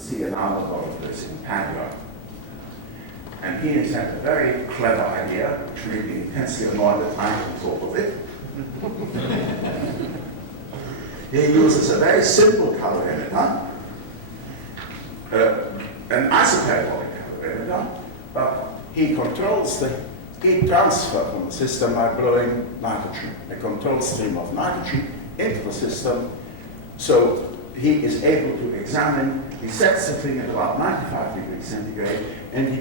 see an laboratories in Padua. And he has had a very clever idea, which made me intensely annoyed at the time he thought of it. He uses a very simple calorimeter, an isoparabolic calorimeter, but he controls the heat transfer from the system by blowing nitrogen, a control stream of nitrogen into the system. So he is able to examine, he sets the thing at about 95 degrees centigrade, and he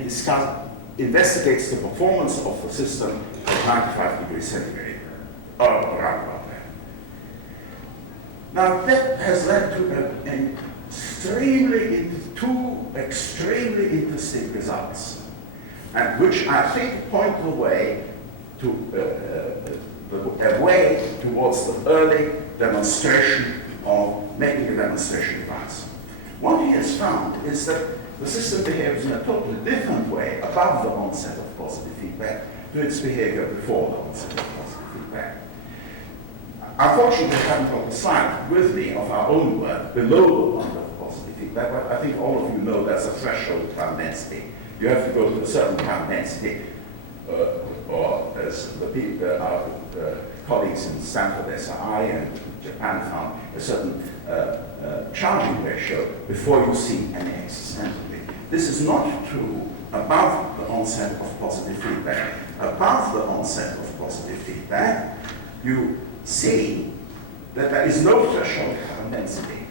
investigates the performance of the system at 95 degrees centigrade, or around about that. Now that has led to two extremely interesting results, and which I think point the way to a way towards the early demonstration of making a demonstration device. What he has found is that the system behaves in a totally different way above the onset of positive feedback to its behavior before the onset of positive feedback. Unfortunately, I haven't got the slide with me of our own work below the point of positive feedback, but I think all of you know there's a threshold of current density. You have to go to a certain current density, or as the people, our colleagues in Stanford SI and Japan found, a certain charging ratio before you see any excess entropy. This is not true above the onset of positive feedback. Above the onset of positive feedback, you see that there is no threshold current density.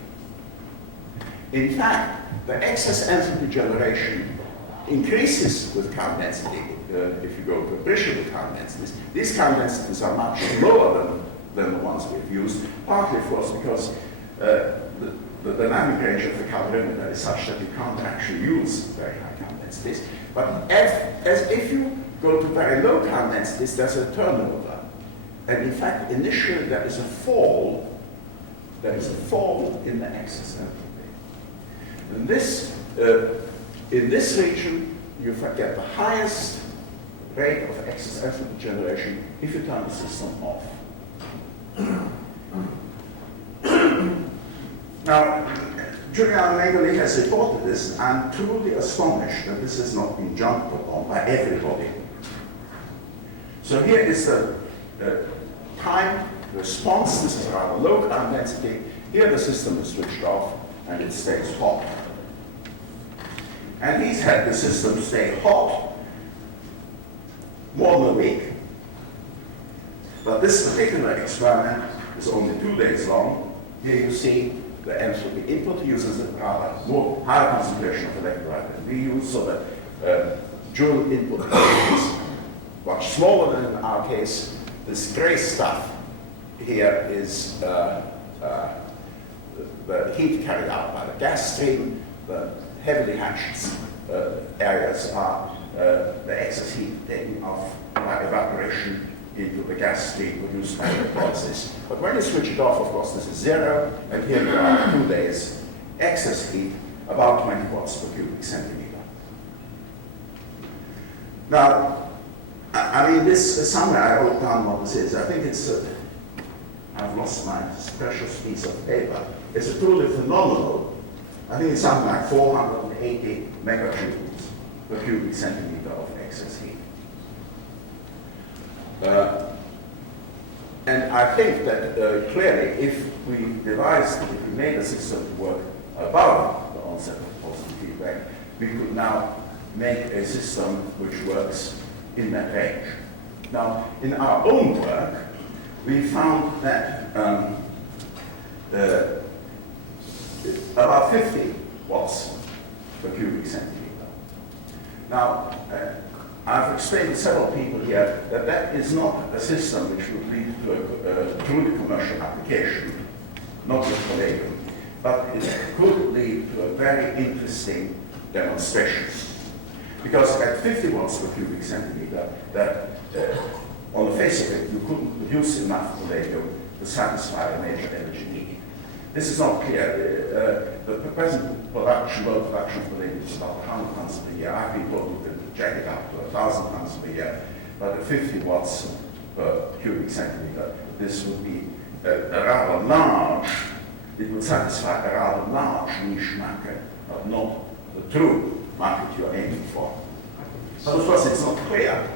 In fact, the excess entropy generation increases with current density if you go to appreciable current densities. These current densities are much lower than the ones we've used, partly, of course, because the dynamic range of the calorimeter is such that you can't actually use very high current densities. But as if you go to very low current densities, there's a turnover. And in fact, initially there is a fall. There is a fall in the excess entropy. In this region, you get the highest rate of excess entropy generation if you turn the system off. Now, Julian Megeli has reported this. I'm truly astonished that this has not been jumped upon by everybody. So here is the time response. This is around a low current density. Here the system is switched off and it stays hot. And he's had the system stay hot more than a week. But this particular experiment is only 2 days long. Here you see the entropy input uses a rather more higher concentration of electrolyte than we use, so that joule input is much smaller than in our case. This gray stuff here is the heat carried out by the gas stream. The heavily hatched areas are the excess heat taken off by evaporation into the gas stream produced by electrolysis. But when you switch it off, of course, this is zero, and here we are 2 days, excess heat, about 20 watts per cubic centimeter. Now, I mean, this, somewhere I wrote down what this is. I think it's, I've lost my precious piece of paper. It's a truly phenomenal, I think it's something like 480 megajoules per cubic centimeter of excess heat. And I think that clearly, if we made a system to work above the onset of positive feedback, we could now make a system which works in that range. Now, in our own work, we found that about 50 watts per cubic centimeter. Now, I've explained to several people here that that is not a system which would lead to a truly commercial application, not with palladium, but it could lead to a very interesting demonstration. Because at 50 watts per cubic centimeter, that on the face of it, you couldn't produce enough palladium to satisfy a major energy need. This is not clear. The present production, world production of palladium is about 100 tons per year. I've been told you can jack it up to 1,000 tons per year, but at 50 watts per cubic centimeter, this would be a rather large it will satisfy a rather large niche market, but not the true market you're aiming for. But of course, it's not clear.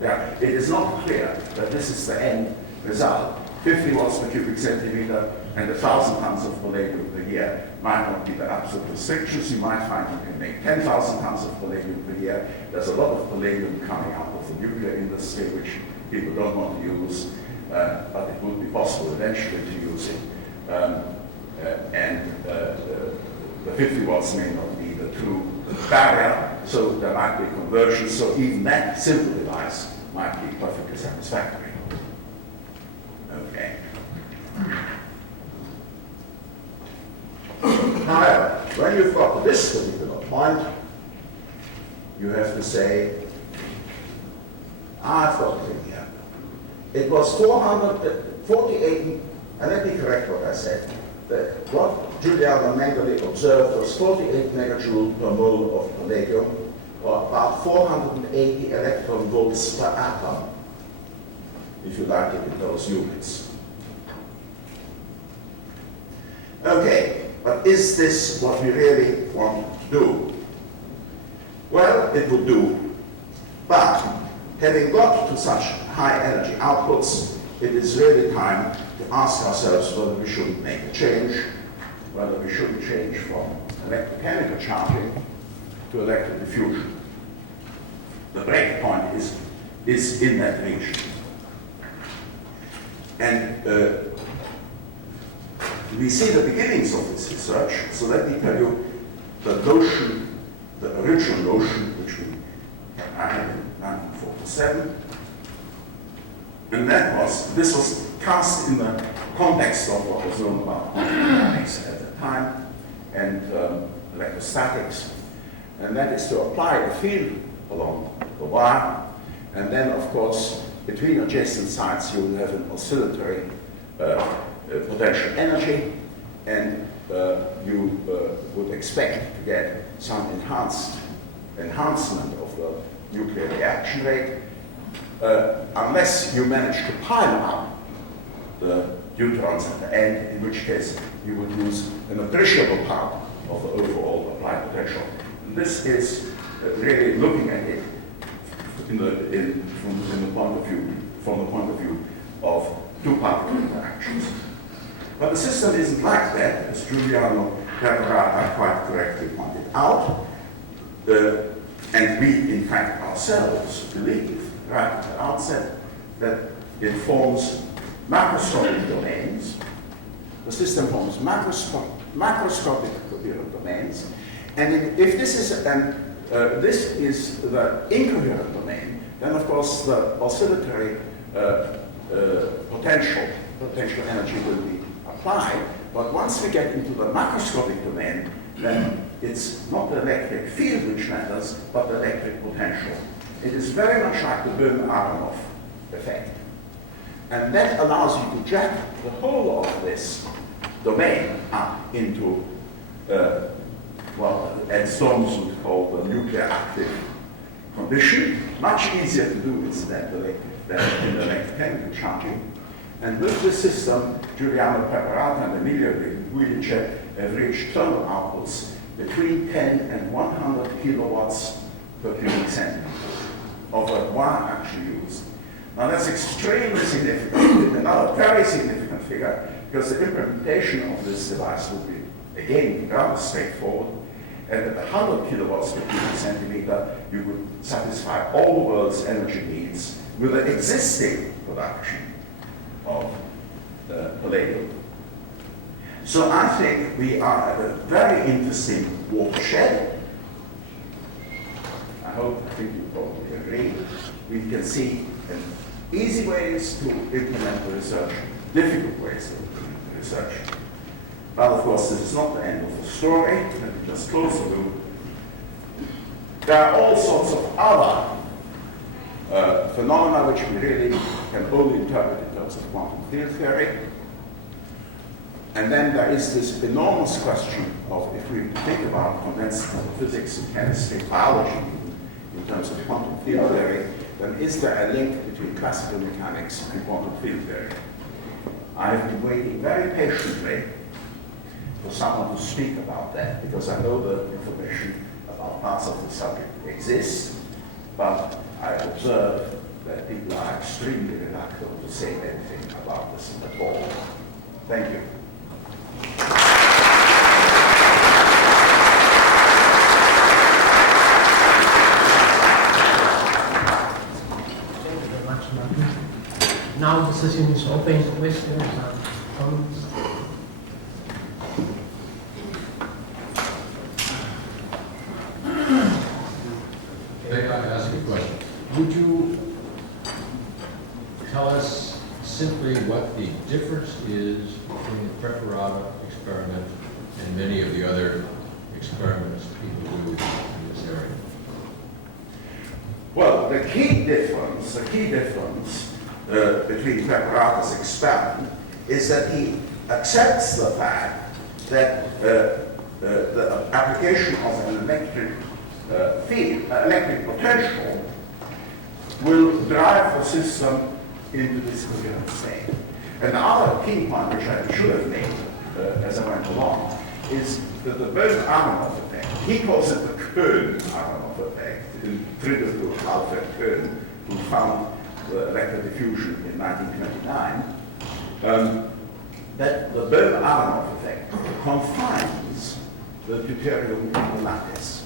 Yeah, it is not clear that this is the end result. 50 watts per cubic centimeter and 1,000 tons of palladium per year might not be the absolute restrictions. You might find you can make 10,000 tons of palladium per year. There's a lot of palladium coming out of the nuclear industry, which people don't want to use, but it would be possible eventually to use it. The 50 watts may not be the true barrier, so there might be conversion, so even that simple device might be perfectly satisfactory. Okay. However, when you've got to this particular point, you have to say, I've got it here. It was 448, and let me correct what I said. What Giuliano Mengele observed was 48 megajoule per mole of palladium, or about 480 electron volts per atom, if you like it in those units. Okay, but is this what we really want to do? Well, it would do, but having got to such high energy outputs, it is really time to ask ourselves whether we shouldn't make a change, whether we shouldn't change from electrochemical charging to electric diffusion. The break point is in that region. And we see the beginnings of this research, so let me tell you the notion, the original notion, which I had in 1947. And this was cast in the context of what was known about quantum mechanics at the time and electrostatics. And that is to apply a field along the wire, and then, of course, between adjacent sites you will have an oscillatory potential energy, and you would expect to get some enhancement of the nuclear reaction rate, unless you manage to pile up the neutrons at the end, in which case you would lose an appreciable part of the overall applied potential. And this is really looking at it from the point of view of two particle interactions. But the system isn't like that, as Giuliano Camerata quite correctly pointed out. And we, in fact, ourselves believe, right at the outset, that it forms macroscopic domains. The system forms macroscopic coherent domains. And if this is the incoherent domain, then of course the oscillatory potential energy will be applied. But once we get into the macroscopic domain, then it's not the electric field which matters, but the electric potential. It is very much like the Böhm-Aronoff effect. And that allows you to jack the whole of this domain up into what Ed Storms would call the nuclear active condition. Much easier to do, incidentally, than in electrochemical charging. And with this system, Giuliano Camerata and Emilio Guglielce have reached thermal outputs between 10 and 100 kilowatts per cubic centimeter of a wire actually used. Now that's extremely significant, another very significant figure, because the implementation of this device would be, again, rather straightforward. And at 100 kilowatts per cubic centimeter, you would satisfy all the world's energy needs with the existing production of palladium. So I think we are at a very interesting watershed. I think you probably agree. We can see easy ways to implement the research, difficult ways to implement the research. But of course, this is not the end of the story. Let me just close the loop. There are all sorts of other phenomena which we really can only interpret in terms of quantum field theory. And then there is this enormous question of, if we think about condensed physics and chemistry, biology, in terms of quantum field theory, then is there a link between classical mechanics and quantum field theory? I have been waiting very patiently for someone to speak about that, because I know that information about parts of the subject exists, but I observe that people are extremely reluctant to say anything about this at all. Thank you. Thank you very much, Martin. Now the session is open to questions and comments. May I ask a question? Would you tell us simply what the difference is between the preparata experiment and many of the other experiments people do in this area? Well, the key difference between Preparata's experiment is that he accepts the fact that the application of an electric field, electric potential, will drive the system into this coherent state. And the other key point, which I should have made as I went along, is that the Bose-Aronoff effect, he calls it the Köhn-Aronoff effect, in Friedrich Alfred Köhn, who found the electrodiffusion in 1929, that the Bose-Aronoff effect confines the deuterium in the lattice.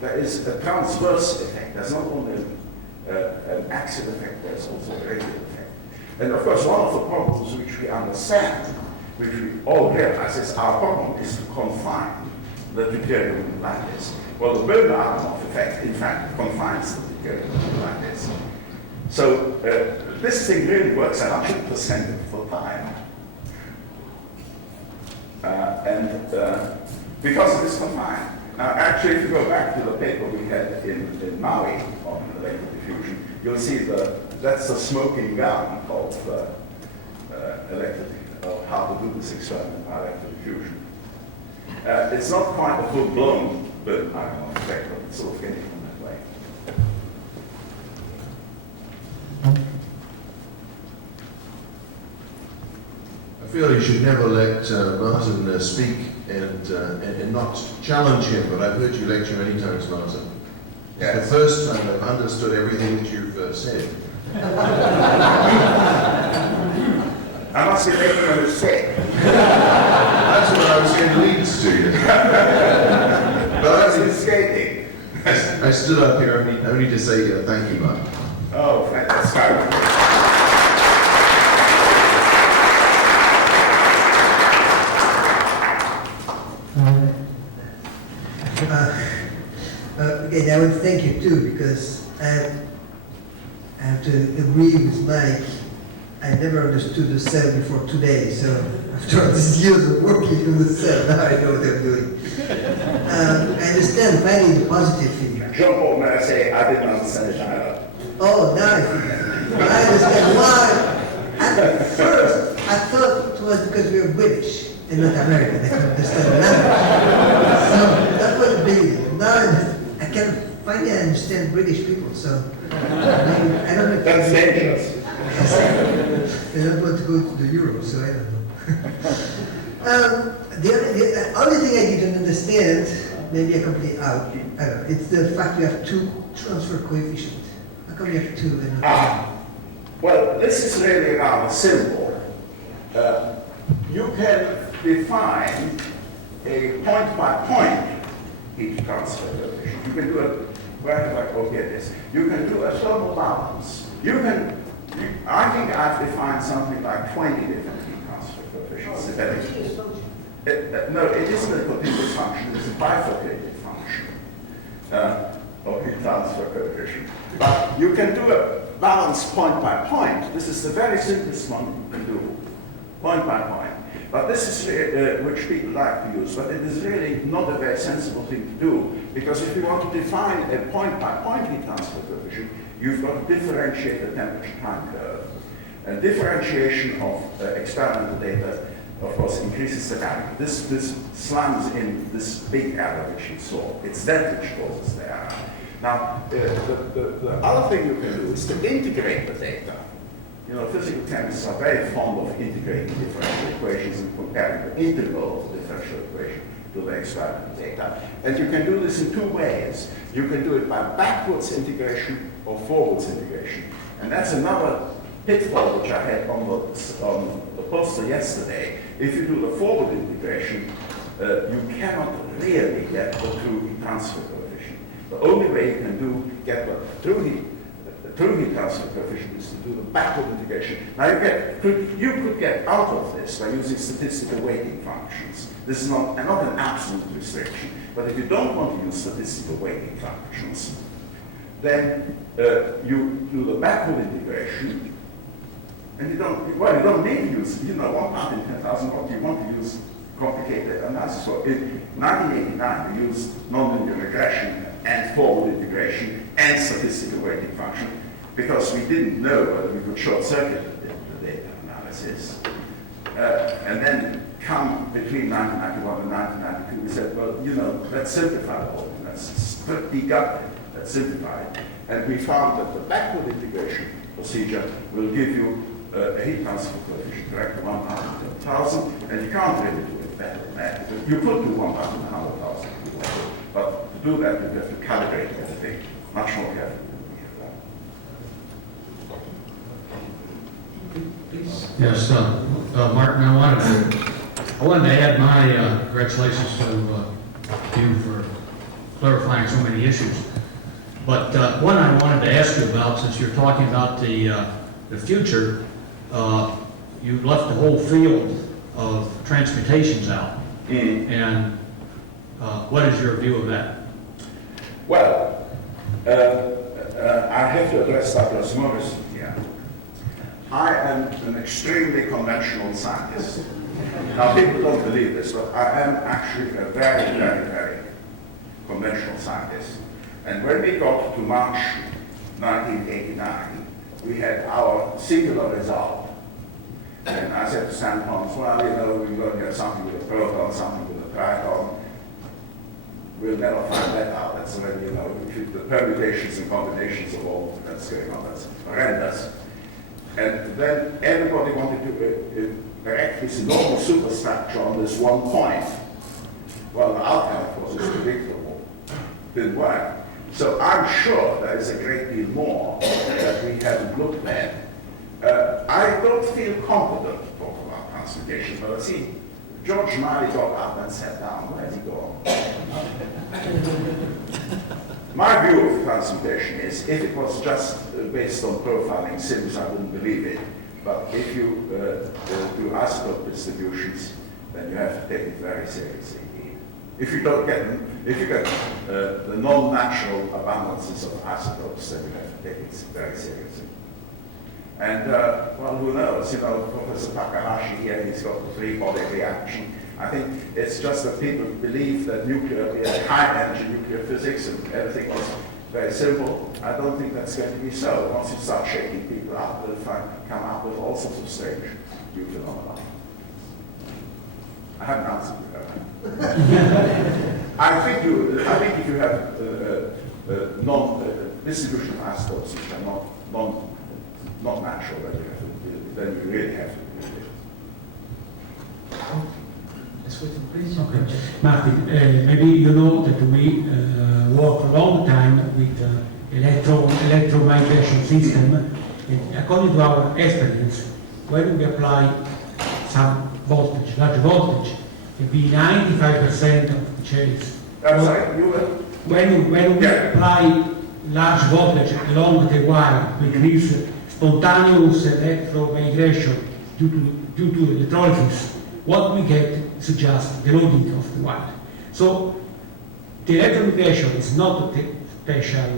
There is a transverse effect. There's not only an axial effect, there's also a radial effect. And of course, one of the problems which we understand, which we all realize, is our problem is to confine the deuterium in the lattice. Well, the Bose-Aronoff effect, in fact, confines the deuterium in the lattice. So this thing really works 100% of the time. Because it is confined. Now, actually, if you go back to the paper we had in Maui on electrodiffusion, you'll see that's the smoking gun of how to do this experiment by electrodiffusion. It's not quite a full-blown Bose-Aronoff effect, but it's sort of getting from that way. I feel you should never let Martin speak and not challenge him, but I've heard you lecture many times, Martin. Yes. It's the first time I've understood everything that you've said. I must be making a mistake. That's what I was going to lead us to. But that's escaping. I stood up here only to say thank you, Martin. Oh, that's fine. Okay, I want to thank you too, because I have to agree with Mike. I never understood the cell before today, so after all these years of working in the cell, now I know what I'm doing. I understand finally the positive feedback. Jean-Paul, may I say, I didn't understand it either. Oh, now I think I understand why. At first, I thought it was because we were British and not American. I couldn't understand the language. So that was a big deal. Now I can finally understand British people, so I don't know. That's dangerous. They don't want to go to the Euro, so I don't know. The only thing I didn't understand, maybe I completely out, I don't know, it's the fact we have two transfer coefficients. How come you have two and not one? Well, this is really rather simple. You can define a point-by-point heat transfer coefficient. You can do it, where have I called this? You can do a thermal balance. I think I've defined something like 20 different heat transfer coefficients. No, it isn't a continuous function, it's a bifurcated function of heat transfer coefficient. But you can do a balance point by point. This is the very simplest one you can do, point by point. But this is which people like to use, but it is really not a very sensible thing to do, because if you want to define a point by point heat transfer coefficient, you've got to differentiate the temperature time curve. And differentiation of experimental data, of course, increases the value. This slams in this big error which you saw. It's that which causes the error. Now, the other thing you can do is to integrate the data. You know, physical chemists are very fond of integrating differential equations and comparing the integral of the differential equation to the experimental data. And you can do this in two ways. You can do it by backwards integration or forwards integration. And that's another pitfall which I had on the poster yesterday. If you do the forward integration, you cannot really get the true heat transfer coefficient. The only way you can get the true heat transfer coefficient is to do the backward integration. Now you could get out of this by using statistical weighting functions. This is not an absolute restriction, but if you don't want to use statistical weighting functions, then you do the backward integration, and you don't need to use, 1 part in 10,000, what do you want to use complicated analysis for? In 1989, we used nonlinear regression and forward integration and statistical weighting function because we didn't know whether we could short circuit the data analysis. And then come between 1991 and 1992, we said, well, let's simplify the whole thing. Let's deduct it, let's simplify it. And we found that the backward integration procedure will give you a heat transfer coefficient correct to 1 part in 10,000, and you can't really do it better than that. You could do 1 part in 100,000 if you want to, but to do that, you have to calibrate everything much more carefully. Yes, Martin, I wanted to add my congratulations to you for clarifying so many issues. But one I wanted to ask you about, since you're talking about the future, you left the whole field of transmutations out. And what is your view of that? Well, I have to address Douglas Morris here. I am an extremely conventional scientist. Now, people don't believe this, but I am actually a very, very, very conventional scientist. And when we got to March 1989, we had our singular result. And I said to Stan Thomas, well, we're going to get something with a proton, something with a triton. We'll never find that out. That's when, the permutations and combinations of all that's going on, that's horrendous. And then everybody wanted to correct this enormous superstructure on this one point. Well, the outcome, of course, is predictable. Didn't work. So I'm sure there is a great deal more that we haven't looked at. I don't feel confident to talk about transmutation, but let's see. George Marley got up and sat down. Where did he go? My view of transmutation is, if it was just based on profiling sims, I wouldn't believe it. But if you do isotope distributions, then you have to take it very seriously. If you get the non-natural abundances of isotopes, then you have to take it very seriously. And well, who knows? Professor Takahashi here, he's got the three-body reaction. I think it's just that people believe that high-energy nuclear physics and everything was very simple. I don't think that's going to be so. Once you start shaking people up, they'll come up with all sorts of strange new phenomena. I haven't answered you. I think if you have distribution of isotopes which are not natural, then you really have to do it. Okay. Martin, maybe you know that we work a long time with electromigration system. And according to our experience, when we apply some voltage, large voltage, it will be 95% of the chase. That's right. When we apply large voltage along the wire, we increase spontaneous electromigration due to electrolysis. What we get is just the loading of the wire. So the electromigration is not special.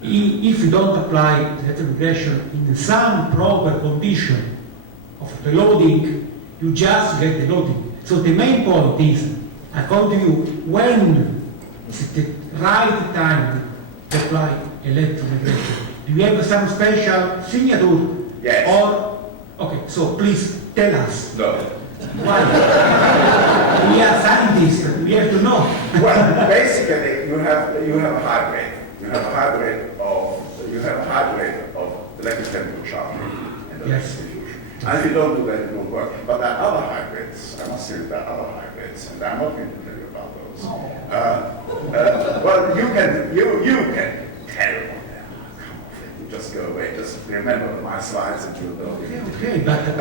If you don't apply the electromigration in some proper condition of the loading, you just get the loading. So the main point is, according to you, when is the right time to apply electromigration? Do you have some special signature? Yes. Okay, so please tell us. No. Why? We are scientists, we have to know. Well, basically, you have a hybrid. You have a hybrid of electrochemical charging and Yes. electric diffusion. And if you don't do that, it won't work. But there are other hybrids. I must say there are other hybrids, and I'm not going to tell you about those. Well, you can tell what they are. Come on, you just go away. Just remember my slides and you'll know. Okay, but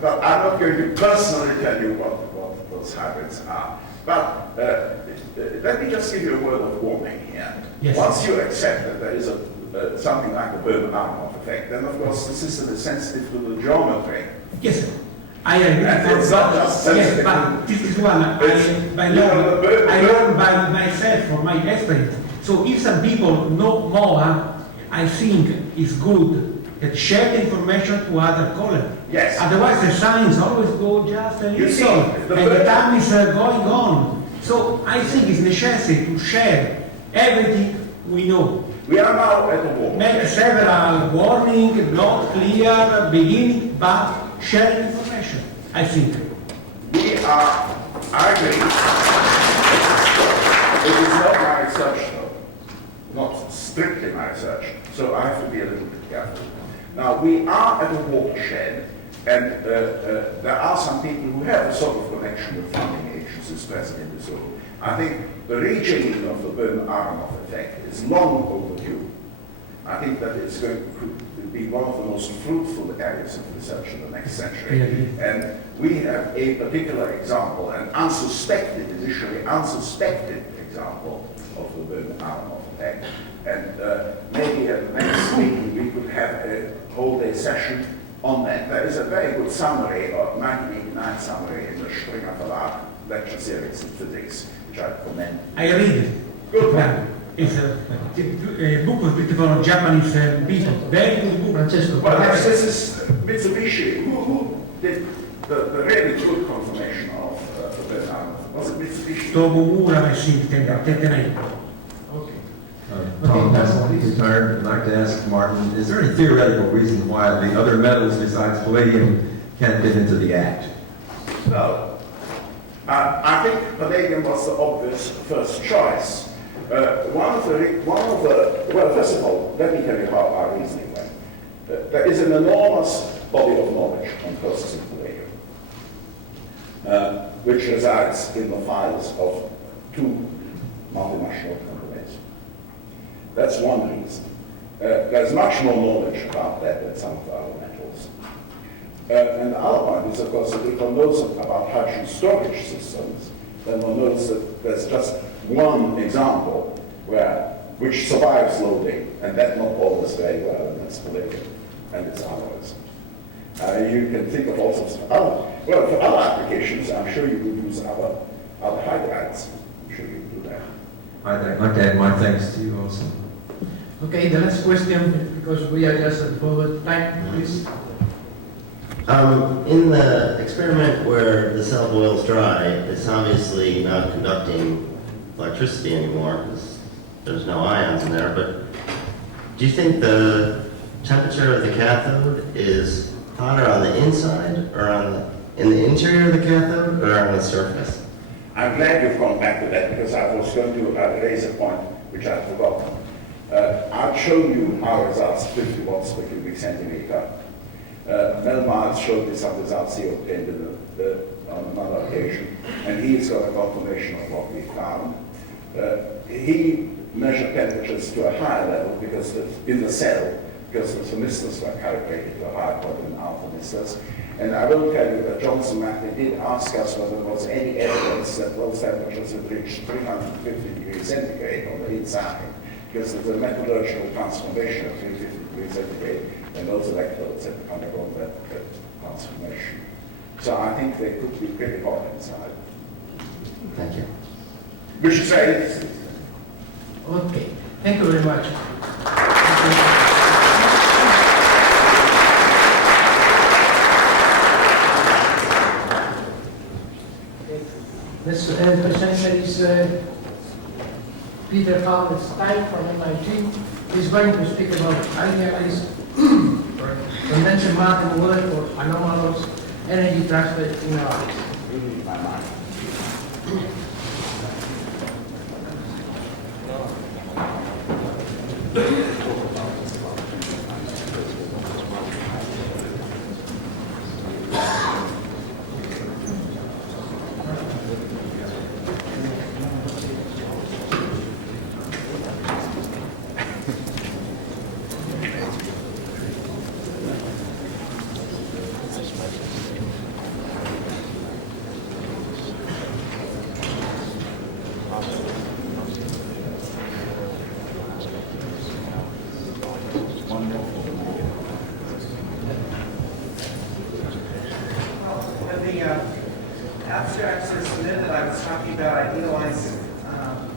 But I'm not going to personally tell you what those hybrids are. But let me just give you a word of warning here. Yes. Once you accept that there is something like a Böhm-Baroff effect, then of course the system is sensitive to the geometry. yes, I agree. And it's not just Yes, sensitive. but this is one I It's- learned by myself from my experience. So if some people know more, I think it's good that share the information to other colleagues. Yes. Otherwise, the science always go just a You see, little, the and the first- time is going on. So I think it's necessary to share everything we know. We are now at a war. Make several warning, not clear, beginning, but sharing information, I think. I agree. It is not my research though, not strictly my research, so I have to be a little bit careful. Now, we are at a watershed, and there are some people who have a sort of connection with funding agencies present in this room. I think the rejigging of the Böhm-Baroff effect is long overdue. I think that it's going to be one of the most fruitful areas of research in the next century. And we have a particular example, an initially unsuspected example of the Böhm-Baroff effect. And maybe at the next meeting we could have a whole day session on that. There is a very good summary, or 1989 summary, in the Springer Verlag lecture series in physics, which I commend. I read it. Good. It's a book was written for Japanese people. Very good book. Francesco, Well, this is Mitsubishi. Who did the really good confirmation of the Böhm-Baroff? Was it Mitsubishi? Tomomura, I think, Tetenei. Tom Passell, retired. I'd like to ask Martin, is there any theoretical reason why the other metals besides palladium can't get into the act? No. I think palladium was the obvious first choice. Well, first of all, let me tell you how our reasoning went. There is an enormous body of knowledge on processing palladium, which resides in the files of two multinational companies. That's one reason. There's much more knowledge about that than some of the other metals. And the other point is, of course, that if one knows about hydrogen storage systems, then one knows that there's just one example which survives loading, and that not always very well, and that's palladium, and it's alloys. You can think of all sorts of other, well, for other applications, I'm sure you would use other hydrides. I'm sure you would do that. I'd like to add my thanks to you also. Okay, the next question, because we are just at forward time, please. In the experiment where the cell boils dry, it's obviously not conducting electricity anymore because there's no ions in there, but do you think the temperature of the cathode is hotter on the inside or in the interior of the cathode or on the surface? I'm glad you've gone back to that because I was going to raise a point which I'd forgotten. I've shown you our results, 50 watts per cubic centimeter. Mel Miles showed me some results he obtained on another occasion, and he's got a confirmation of what we found. He measured temperatures to a higher level because in the cell, because the thermistors were calibrated to a higher point than our thermistors. And I will tell you that Johnson Matthew did ask us whether there was any evidence that those temperatures had reached 350 degrees centigrade on the inside, because there's a metallurgical transformation of 350 degrees centigrade, and those electrodes have undergone that transformation. So I think they could be pretty hot inside. Thank you. We should say it. Okay, thank you very much. Next presenter is Peter Hagelstein from MIT. He's going to speak about Anomalous, condenser Martin word for Anomalous energy transfer in our abstracts were submitted, I was talking about idealized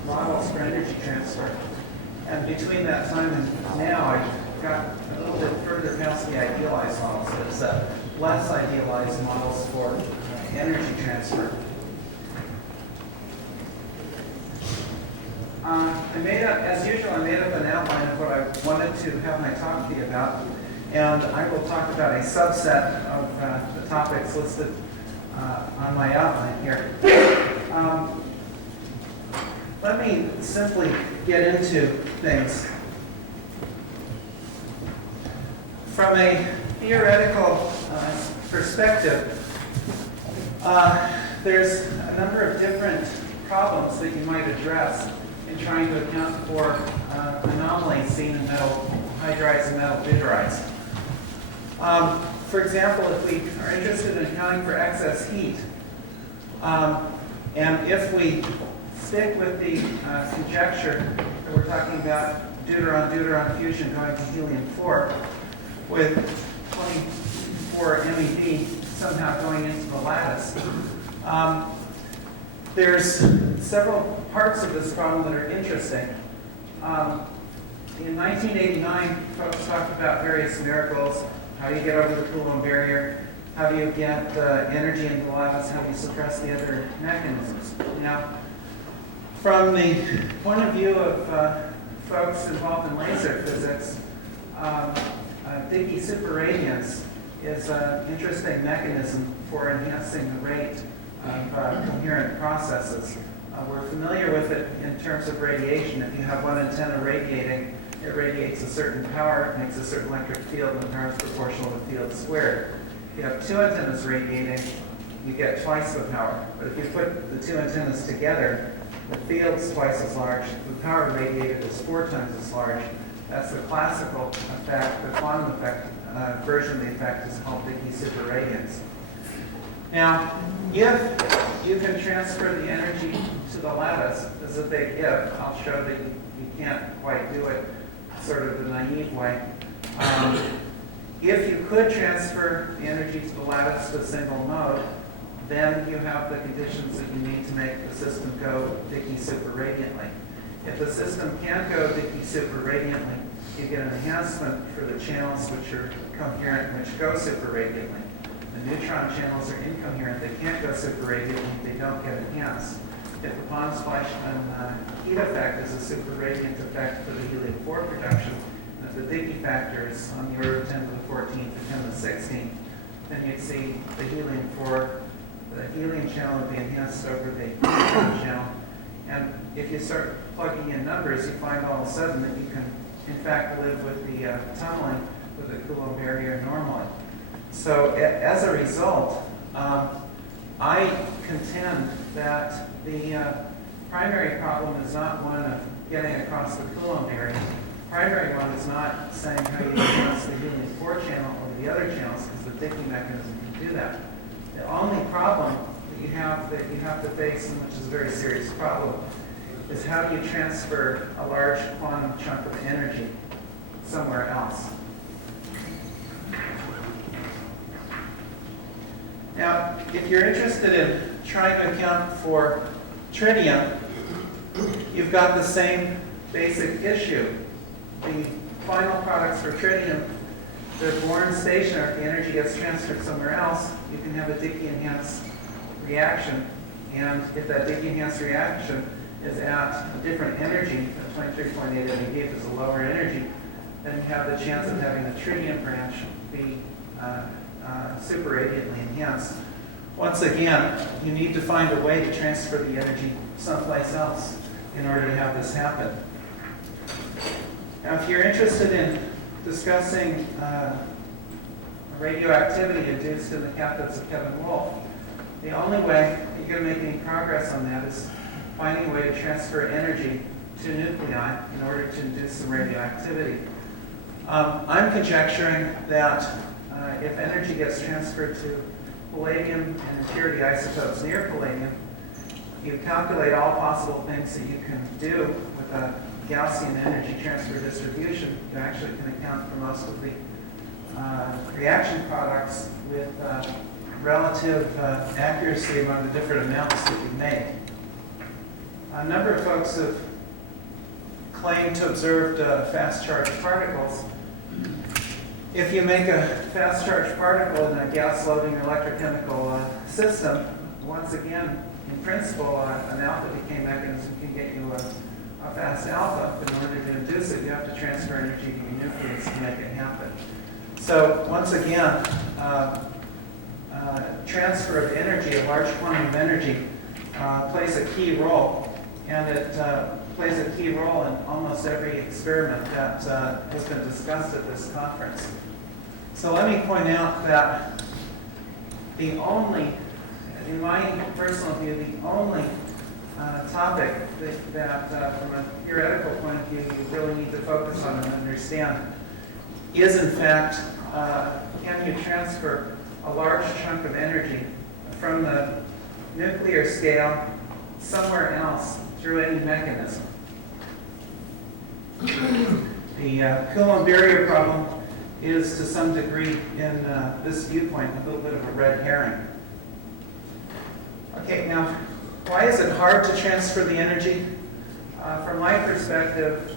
models for energy transfer. And between that time and now, I got a little bit further past the idealized models. There's less idealized models for energy transfer. As usual, I made up an outline of what I wanted to have my talk be about, and I will talk about a subset of the topics listed on my outline here. Let me simply get into things. From a theoretical perspective, there's a number of different problems that you might address in trying to account for anomalies seen in metal hydrides and metal deuterides. For example, if we are interested in accounting for excess heat, and if we stick with the conjecture that we're talking about deuteron-deuteron fusion going to helium-4 with 24 MeV somehow going into the lattice, there's several parts of this problem that are interesting. In 1989, folks talked about various miracles. How do you get over the Coulomb barrier? How do you get energy into the lattice? How do you suppress the other mechanisms? Now, from the point of view of folks involved in laser physics, Dicke superradiance is an interesting mechanism for enhancing the rate of coherent processes. We're familiar with it in terms of radiation. If you have one antenna radiating, it radiates a certain power, it makes a certain electric field, and the power is proportional to the field squared. If you have two antennas radiating, you get twice the power. But if you put the two antennas together, the field's twice as large, the power radiated is 4 times as large. That's the classical effect. The quantum effect version of the effect is called Dicke superradiance. Now, if you can transfer the energy to the lattice, this is a big if. I'll show that you can't quite do it sort of the naive way. If you could transfer the energy to the lattice to a single node, then you have the conditions that you need to make the system go Dicke superradiantly. If the system can't go Dicke superradiantly, you get an enhancement for the channels which are coherent, which go superradiantly. The neutron channels are incoherent, they can't go superradiantly, they don't get enhanced. If the Fleischmann heat effect is a superradiant effect for the helium-4 production, and if the Dicke factor is on the order of 10 to the 14th or 10 to the 16th, then you'd see the helium-4, the helium channel would be enhanced over the neutron channel. And if you start plugging in numbers, you find all of a sudden that you can, in fact, live with the tunneling with the Coulomb barrier normally. So as a result, I contend that the primary problem is not one of getting across the Coulomb barrier. The primary one is not saying how you enhance the helium-4 channel over the other channels, because the Dicke mechanism can do that. The only problem that you have to face, and which is a very serious problem, is how do you transfer a large quantum chunk of energy somewhere else. Now, if you're interested in trying to account for tritium, you've got the same basic issue. The final products for tritium, they're born stationary. If the energy gets transferred somewhere else, you can have a Dicke-enhanced reaction. And if that Dicke-enhanced reaction is at a different energy, at 23.8 MeV, if it's a lower energy, then you have the chance of having the tritium branch be superradiantly enhanced. Once again, you need to find a way to transfer the energy someplace else in order to have this happen. Now, if you're interested in discussing radioactivity induced in the cathodes of Kevin Wolf, the only way you're going to make any progress on that is finding a way to transfer energy to nuclei in order to induce some radioactivity. I'm conjecturing that if energy gets transferred to palladium and impurity isotopes near palladium, you calculate all possible things that you can do with a Gaussian energy transfer distribution. You actually can account for most of the reaction products with relative accuracy among the different amounts that you make. A number of folks have claimed to observe fast charge particles. If you make a fast charge particle in a gas loading electrochemical system, once again, in principle, an alpha decay mechanism can get you a fast alpha, but in order to induce it, you have to transfer energy to your nucleus to make it happen. So once again, transfer of energy, a large quantum of energy, plays a key role, and it plays a key role in almost every experiment that has been discussed at this conference. So let me point out that the only, in my personal view, the only topic that from a theoretical point of view, you really need to focus on and understand is, in fact, can you transfer a large chunk of energy from the nuclear scale somewhere else through any mechanism? The Coulomb barrier problem is, to some degree, in this viewpoint, a little bit of a red herring. Okay, now, why is it hard to transfer the energy? From my perspective,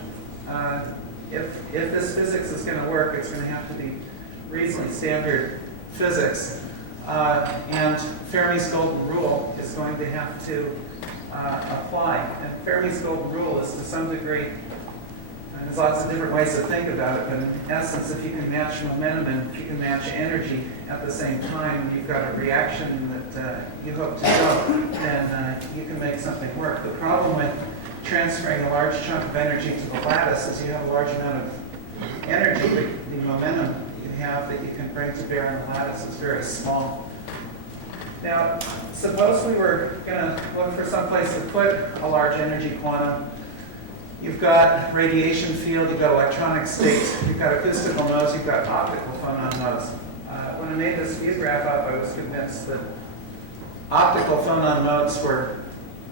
if this physics is going to work, it's going to have to be reasonably standard physics. And Fermi's golden rule is going to have to apply. And Fermi's golden rule is, to some degree, and there's lots of different ways to think about it, but in essence, if you can match momentum and if you can match energy at the same time, and you've got a reaction that you hope to go, then you can make something work. The problem with transferring a large chunk of energy to the lattice is you have a large amount of energy, the momentum you have that you can bring to bear on the lattice is very small. Now, suppose we were going to look for some place to put a large energy quantum. You've got radiation field, you've got electronic states, you've got acoustical nodes, you've got optical phonon nodes. When I made this view graph up, I was convinced that optical phonon nodes were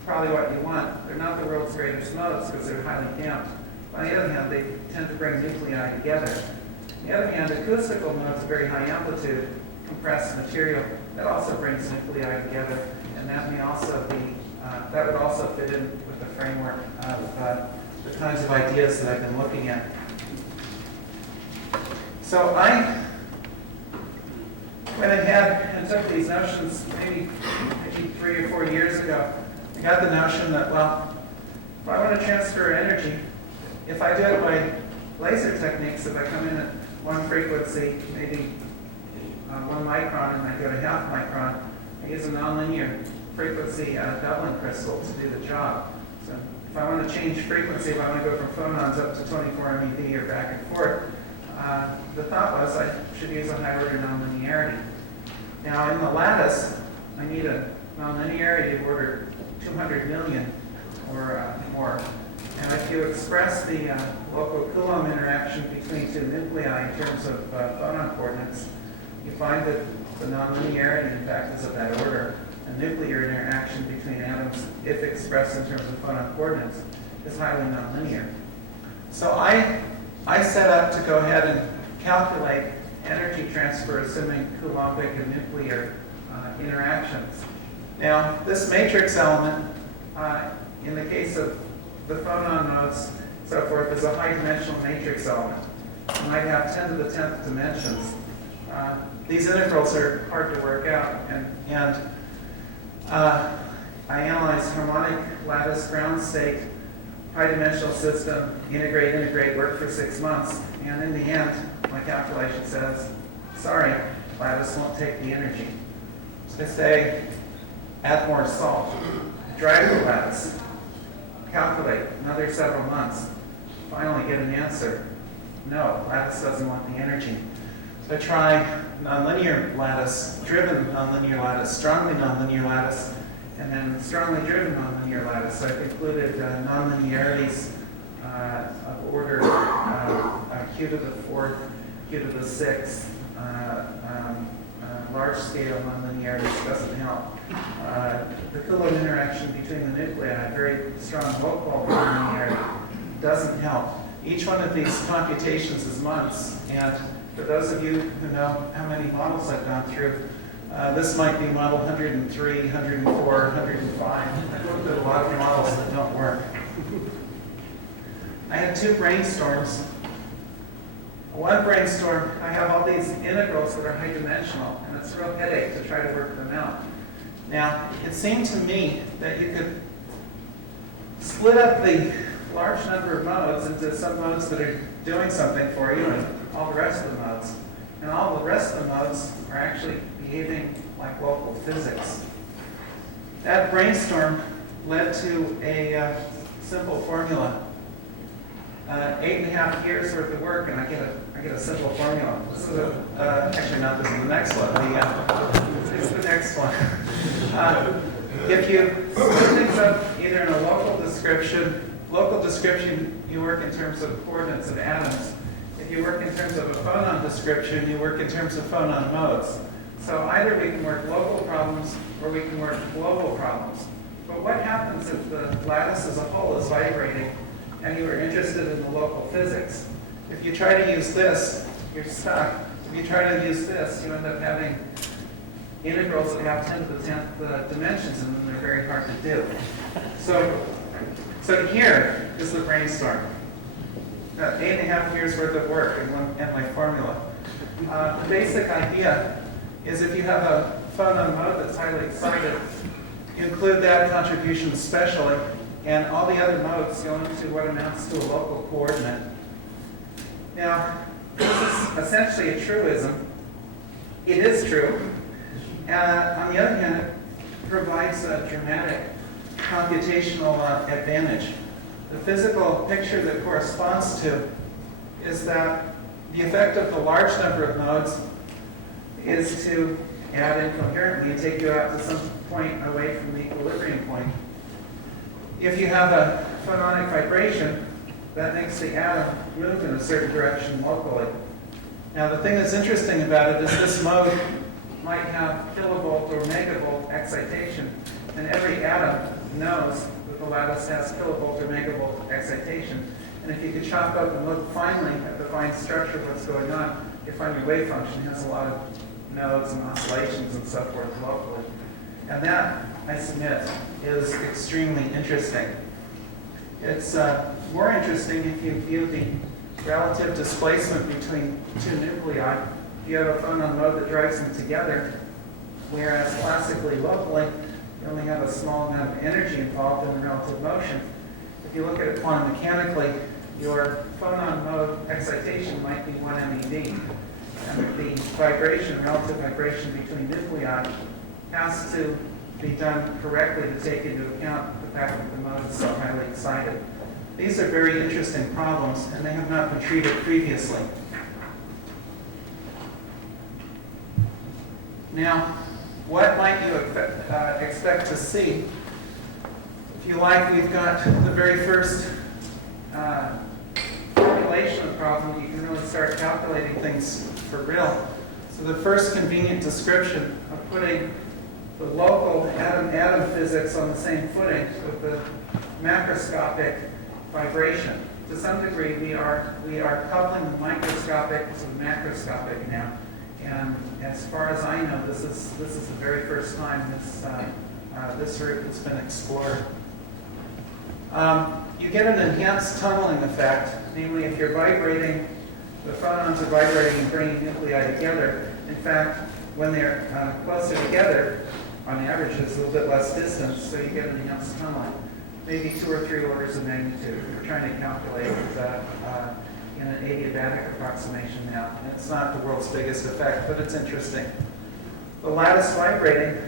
probably what you want. They're not the world's greatest nodes because they're highly damped. On the other hand, they tend to bring nuclei together. On the other hand, acoustical nodes are very high amplitude, compressed material. That also brings nuclei together, and that may also be, that would also fit in with the framework of the kinds of ideas that I've been looking at. So I went ahead and took these notions maybe 3 or 4 years ago. I got the notion that, well, if I want to transfer energy, if I do it by laser techniques, if I come in at one frequency, maybe 1 micron, and I go to half micron, I use a nonlinear frequency doubling crystal to do the job. So if I want to change frequency, if I want to go from phonons up to 24 MeV or back and forth, the thought was I should use a high order nonlinearity. Now in the lattice, I need a nonlinearity of order 200 million or more. And if you express the local Coulomb interaction between two nuclei in terms of phonon coordinates, you find that the nonlinearity, in fact, is of that order. A nuclear interaction between atoms, if expressed in terms of phonon coordinates, is highly nonlinear. So I set up to go ahead and calculate energy transfer assuming Coulombic and nuclear interactions. Now, this matrix element, in the case of the phonon nodes, so forth, is a high-dimensional matrix element. You might have 10 to the 10th dimensions. These integrals are hard to work out, and I analyzed harmonic lattice ground state, high-dimensional system, integrate, worked for 6 months, and in the end, my calculation says, sorry, lattice won't take the energy. So I say, add more salt, drag the lattice, calculate another several months, finally get an answer. No, lattice doesn't want the energy. So I try nonlinear lattice, driven nonlinear lattice, strongly nonlinear lattice, and then strongly driven nonlinear lattice. So I've included nonlinearities of order q to the 4th, q to the 6th, large scale nonlinearities doesn't help. The Coulomb interaction between the nuclei, very strong local nonlinearity, doesn't help. Each one of these computations is months, and for those of you who know how many models I've gone through, This might be model 103, 104, 105. I've looked at a lot of models that don't work. I had two brainstorms. One brainstorm, I have all these integrals that are high dimensional, and it's a real headache to try to work them out. Now, it seemed to me that you could split up the large number of modes into some modes that are doing something for you and all the rest of the modes. And all the rest of the modes are actually behaving like local physics. That brainstorm led to a simple formula. 8.5 years worth of work, and I get a simple formula. This is actually not this is the next one. This is the next one. If you split things up either in a local description you work in terms of coordinates of atoms. If you work in terms of a phonon description, you work in terms of phonon modes. So either we can work local problems or we can work global problems. But what happens if the lattice as a whole is vibrating and you are interested in the local physics? If you try to use this, you're stuck. If you try to use this, you end up having integrals that have 10 to the 10th dimensions, and then they're very hard to do. So here is the brainstorm. 8.5 years worth of work and my formula. The basic idea is if you have a phonon mode that's highly excited, you include that contribution especially, and all the other modes go into what amounts to a local coordinate. Now, this is essentially a truism. It is true. On the other hand, it provides a dramatic computational advantage. The physical picture that corresponds to is that the effect of the large number of modes is to add incoherently and take you out to some point away from the equilibrium point. If you have a phononic vibration, that makes the atom move in a certain direction locally. Now, the thing that's interesting about it is this mode might have kilovolt or megavolt excitation, and every atom knows that the lattice has kilovolt or megavolt excitation. And if you could chop up and look finely at the fine structure of what's going on, you find your wave function has a lot of nodes and oscillations and so forth locally. And that, I submit, is extremely interesting. It's more interesting if you view the relative displacement between two nuclei. If you have a phonon mode that drives them together, whereas classically, locally, you only have a small amount of energy involved in the relative motion. If you look at it quantum mechanically, your phonon mode excitation might be 1 MeV. And the vibration, relative vibration between nuclei has to be done correctly to take into account the fact that the mode is so highly excited. These are very interesting problems, and they have not been treated previously. Now, what might you expect to see? If you like, we've got the very first formulation of the problem. You can really start calculating things for real. So the first convenient description of putting the local atom physics on the same footing with the macroscopic vibration. To some degree, we are coupling the microscopic to the macroscopic now. And as far as I know, this is the very first time this route has been explored. You get an enhanced tunneling effect, namely if you're vibrating, the phonons are vibrating and bringing nuclei together. In fact, when they're closer together, on average, there's a little bit less distance, so you get an enhanced tunneling. Maybe 2 or 3 orders of magnitude. We're trying to calculate in an adiabatic approximation now. And it's not the world's biggest effect, but it's interesting. The lattice vibrating,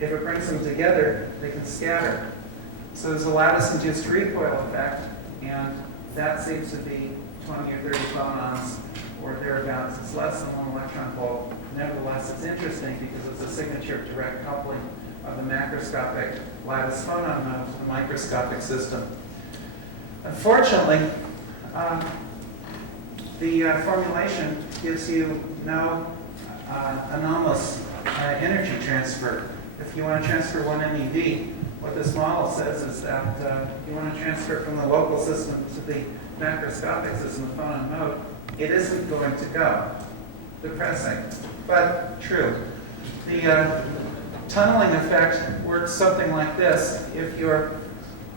if it brings them together, they can scatter. So there's a lattice-induced recoil effect, and that seems to be 20 or 30 phonons or thereabouts. It's less than 1 electron volt. Nevertheless, it's interesting because it's a signature of direct coupling of the macroscopic lattice phonon mode to the microscopic system. Unfortunately, the formulation gives you no anomalous energy transfer. If you want to transfer 1 MeV, what this model says is that you want to transfer from the local system to the macroscopic system, the phonon mode, it isn't going to go. Depressing, but true. The tunneling effect works something like this. If you're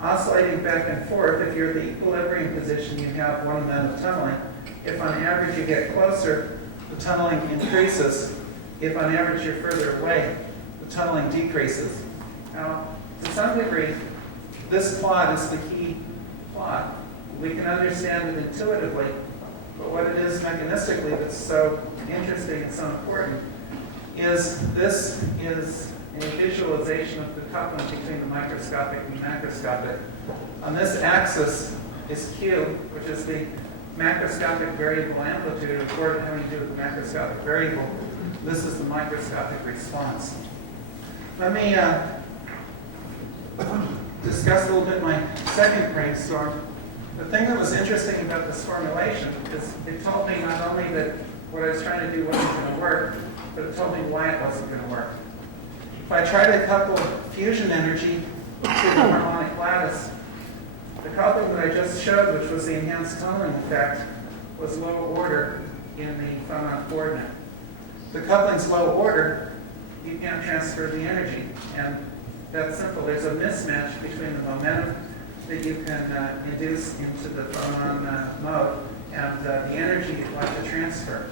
oscillating back and forth, if you're at the equilibrium position, you have one amount of tunneling. If on average you get closer, the tunneling increases. If on average you're further away, the tunneling decreases. Now, to some degree, this plot is the key plot. We can understand it intuitively, but what it is mechanistically that's so interesting and so important is this is a visualization of the coupling between the microscopic and macroscopic. On this axis is Q, which is the macroscopic variable amplitude, of course having to do with the macroscopic variable. This is the microscopic response. Let me discuss a little bit my second brainstorm. The thing that was interesting about this formulation is it told me not only that what I was trying to do wasn't going to work, but it told me why it wasn't going to work. If I try to couple fusion energy to the harmonic lattice, the coupling that I just showed, which was the enhanced tunneling effect, was low order in the phonon coordinate. The coupling's low order, you can't transfer the energy. And that's simple. There's a mismatch between the momentum that you can induce into the phonon mode and the energy you'd like to transfer.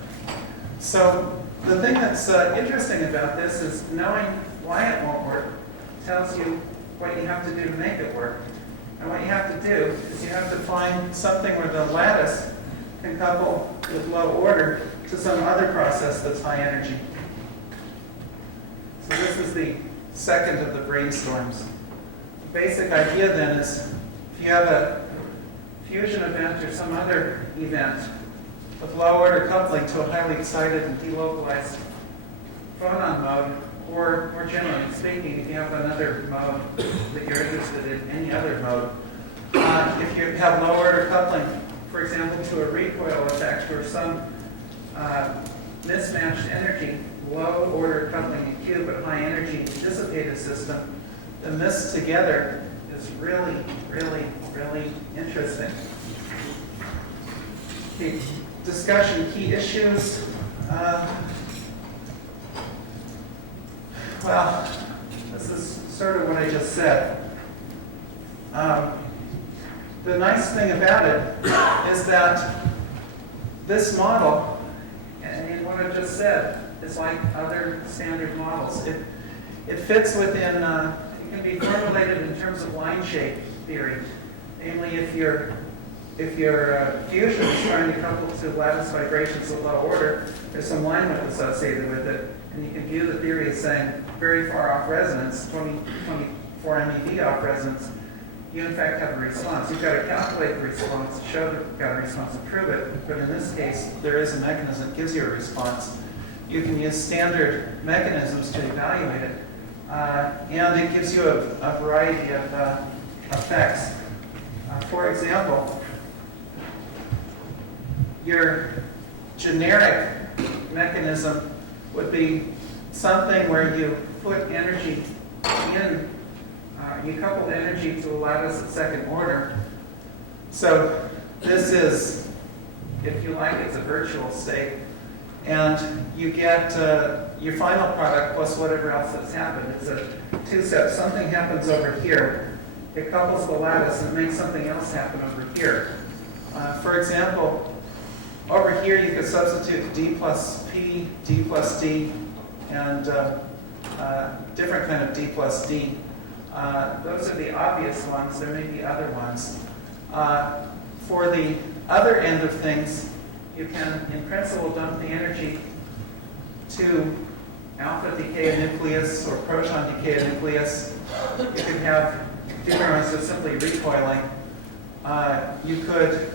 So the thing that's interesting about this is knowing why it won't work tells you what you have to do to make it work. And what you have to do is you have to find something where the lattice can couple with low order to some other process that's high energy. So this is the second of the brainstorms. The basic idea then is if you have a fusion event or some other event with low order coupling to a highly excited and delocalized phonon mode, or more generally speaking, if you have another mode that you're interested in, any other mode, if you have low order coupling, for example, to a recoil effect or some mismatched energy, low order coupling in Q but high energy dissipated system, then this together is really, really, really interesting. Okay, discussion, key issues. Well, this is sort of what I just said. The nice thing about it is that this model, and what I just said, is like other standard models. It fits within, it can be formulated in terms of line shape theory. Namely, if your fusion is trying to couple to lattice vibrations of low order, there's some line width associated with it. And you can view the theory as saying very far off resonance, 24 MeV off resonance, you in fact have a response. You've got to calculate the response, show that you've got a response, and prove it. But in this case, there is a mechanism that gives you a response. You can use standard mechanisms to evaluate it. And it gives you a variety of effects. For example, your generic mechanism would be something where you put energy in, you couple energy to a lattice at second order. So this is, if you like, it's a virtual state. And you get your final product plus whatever else has happened. It's a two-step. Something happens over here. It couples the lattice and makes something else happen over here. For example, over here you could substitute D plus P, D plus D, and different kind of D plus D. Those are the obvious ones. There may be other ones. For the other end of things, you can, in principle, dump the energy to alpha decay a nucleus or proton decay a nucleus. You could have deuterons just simply recoiling. You could,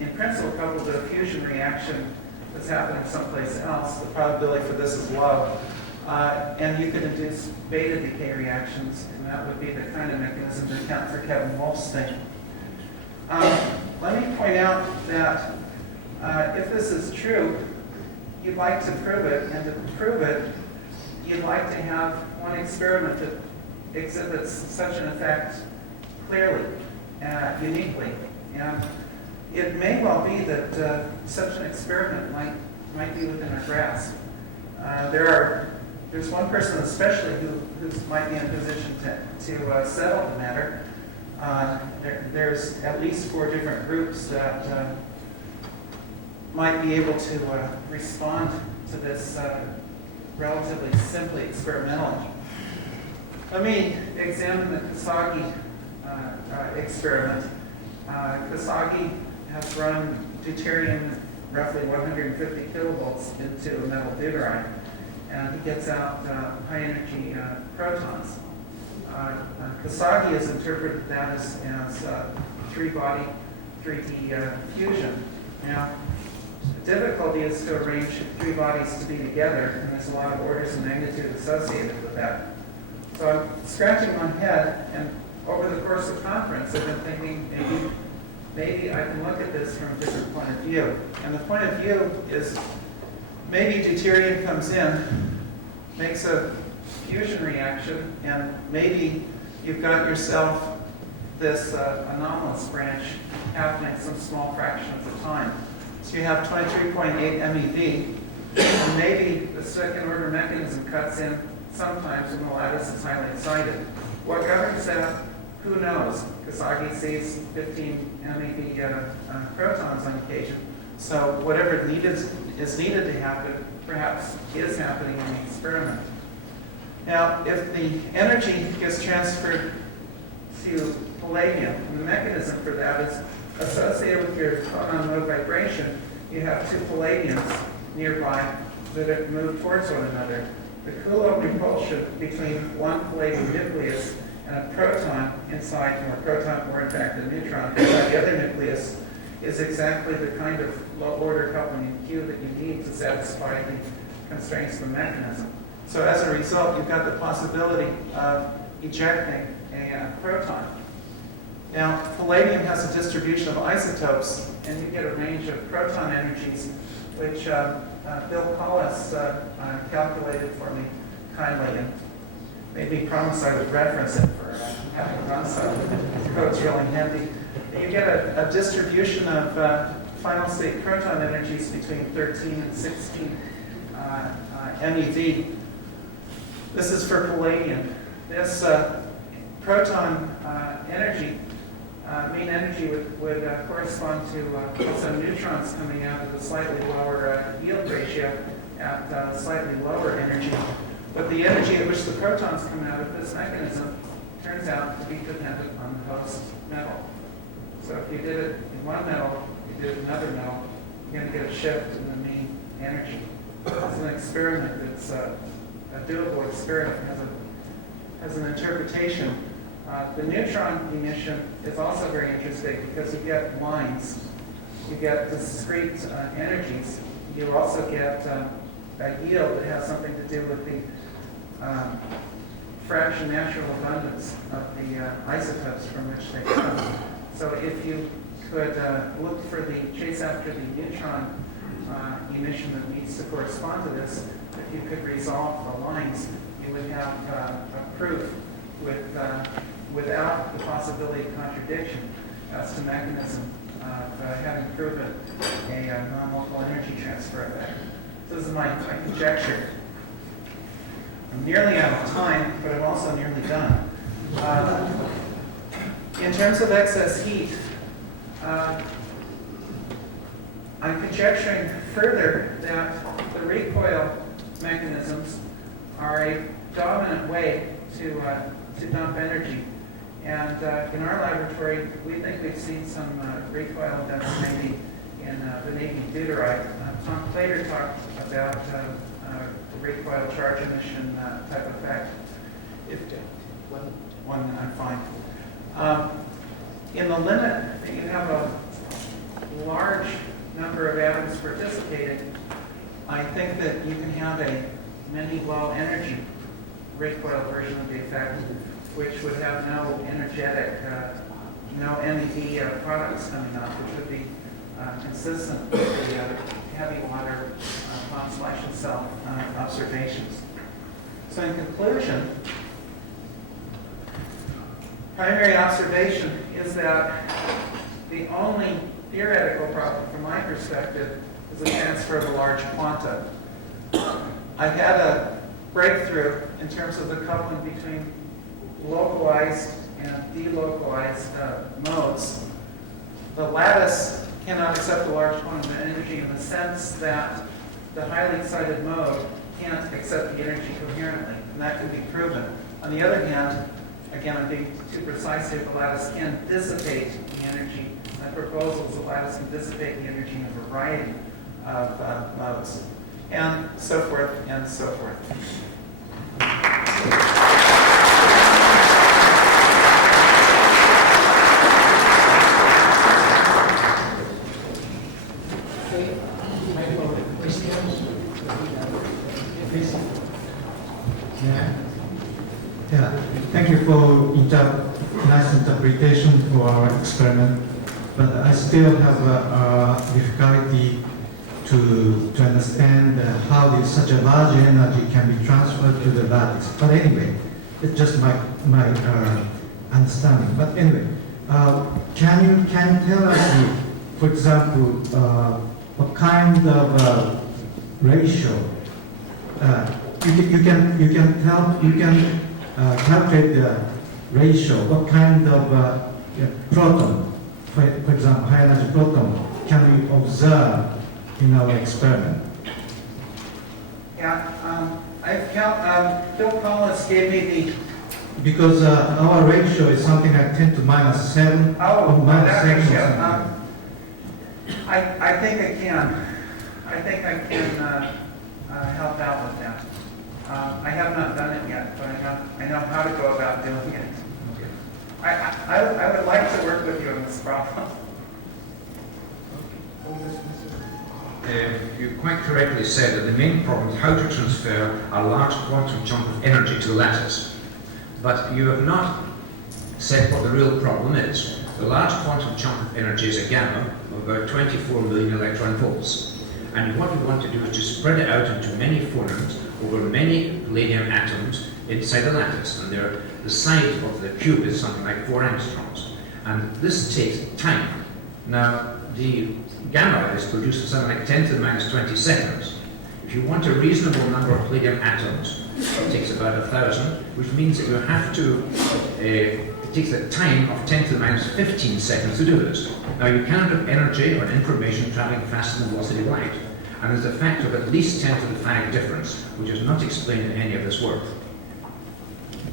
in principle, couple to a fusion reaction that's happening someplace else. The probability for this is low. And you could induce beta decay reactions, and that would be the kind of mechanism to account for Kevin Wolf's thing. Let me point out that if this is true, you'd like to prove it, and to prove it, you'd like to have one experiment that exhibits such an effect clearly, uniquely. And it may well be that such an experiment might be within our grasp. There are there's one person especially who might be in a position to settle the matter. There's at least 4 different groups that might be able to respond to this relatively simply experimentally. Let me examine the Kasagi experiment. Kasagi has run deuterium roughly 150 kilovolts into a metal deuteride, and he gets out high energy protons. Kasagi has interpreted that as 3-body 3D fusion. Now, the difficulty is to arrange 3 bodies to be together, and there's a lot of orders of magnitude associated with that. So I'm scratching my head, and over the course of the conference, I've been thinking maybe I can look at this from a different point of view. And the point of view is maybe deuterium comes in, makes a fusion reaction, and maybe you've got yourself this anomalous branch happening some small fraction of the time. So you have 23.8 MeV, and maybe the second order mechanism cuts in sometimes when the lattice is highly excited. What governs that? Who knows? Kasagi sees 15 MeV protons on occasion. So whatever is needed to happen, perhaps is happening in the experiment. Now, if the energy gets transferred to palladium, and the mechanism for that is associated with your photon mode vibration, you have 2 palladiums nearby that move towards one another. The Coulomb repulsion between one palladium nucleus and a proton inside, or in fact a neutron inside the other nucleus, is exactly the kind of low-order coupling in Q that you need to satisfy the constraints of the mechanism. So as a result, you've got the possibility of ejecting a proton. Now, palladium has a distribution of isotopes, and you get a range of proton energies, which Bill Collis calculated for me kindly, and made me promise I would reference it for having done so. The code's really handy. You get a distribution of final state proton energies between 13 and 16 MeV. This is for palladium. This proton energy, mean energy would correspond to some neutrons coming out of a slightly lower yield ratio at slightly lower energy. But the energy at which the protons come out of this mechanism turns out to be dependent on the host metal. So if you did it in one metal, you did another metal, you're going to get a shift in the mean energy. It's an experiment that's a doable experiment, has an interpretation. The neutron emission is also very interesting because you get lines, you get discrete energies. You also get a yield that has something to do with the fraction natural abundance of the isotopes from which they come. So if you could look for the chase after the neutron emission that needs to correspond to this, if you could resolve the lines, you would have a proof without the possibility of contradiction as to mechanism of having proven a non-local energy transfer effect. So this is my conjecture. I'm nearly out of time, but I'm also nearly done. In terms of excess heat, I'm conjecturing further that the recoil mechanisms are a dominant way to dump energy. And in our laboratory, we think we've seen some recoil events maybe in vanadium deuteride. Tom Plater talked about the recoil charge emission type effect. One I'm fine. In the limit that you have a large number of atoms participating, I think that you can have a many low energy recoil version of the effect, which would have no energetic, no MEV products coming up, which would be consistent with the heavy water Fleischmann cell observations. So in conclusion, primary observation is that the only theoretical problem from my perspective is the transfer of a large quanta. I had breakthrough in terms of the coupling between localized and delocalized modes. The lattice cannot accept a large quantum of energy in the sense that the highly excited mode can't accept the energy coherently, and that can be proven. On the other hand, again, I'm being too precise here, the lattice can dissipate the energy. My proposal is the lattice can dissipate the energy in a variety of modes, and so forth, and so forth. Yeah, thank you for nice interpretation for our experiment, but I still have a difficulty to understand how such a large energy can be transferred to the lattice. But anyway, it's just my understanding. But anyway, can you tell us, for example, what kind of ratio? You can calculate the ratio. What kind of proton, for example, high energy proton, can we observe in our experiment? Yeah, Bill Collins gave me the... Because our ratio is something like 10 to minus 7 or minus 7 or something. I think I can. I think I can help out with that. I have not done it yet, but I know how to go about doing it. I would like to work with you on this problem. You quite correctly said that the main problem is how to transfer a large quantum chunk of energy to the lattice. But you have not said what the real problem is. The large quantum chunk of energy is a gamma of about 24 million electron volts. And what we want to do is to spread it out into many phonons over many palladium atoms inside the lattice. And the size of the cube is something like 4 angstroms. And this takes time. Now, the gamma is produced in something like 10 to the minus 20 seconds. If you want a reasonable number of palladium atoms, it takes about 1,000, which means that you have to, it takes a time of 10 to the minus 15 seconds to do this. Now, you cannot have energy or information traveling faster than the velocity of light. And there's a factor of at least 10 to the 5 difference, which is not explained in any of this work.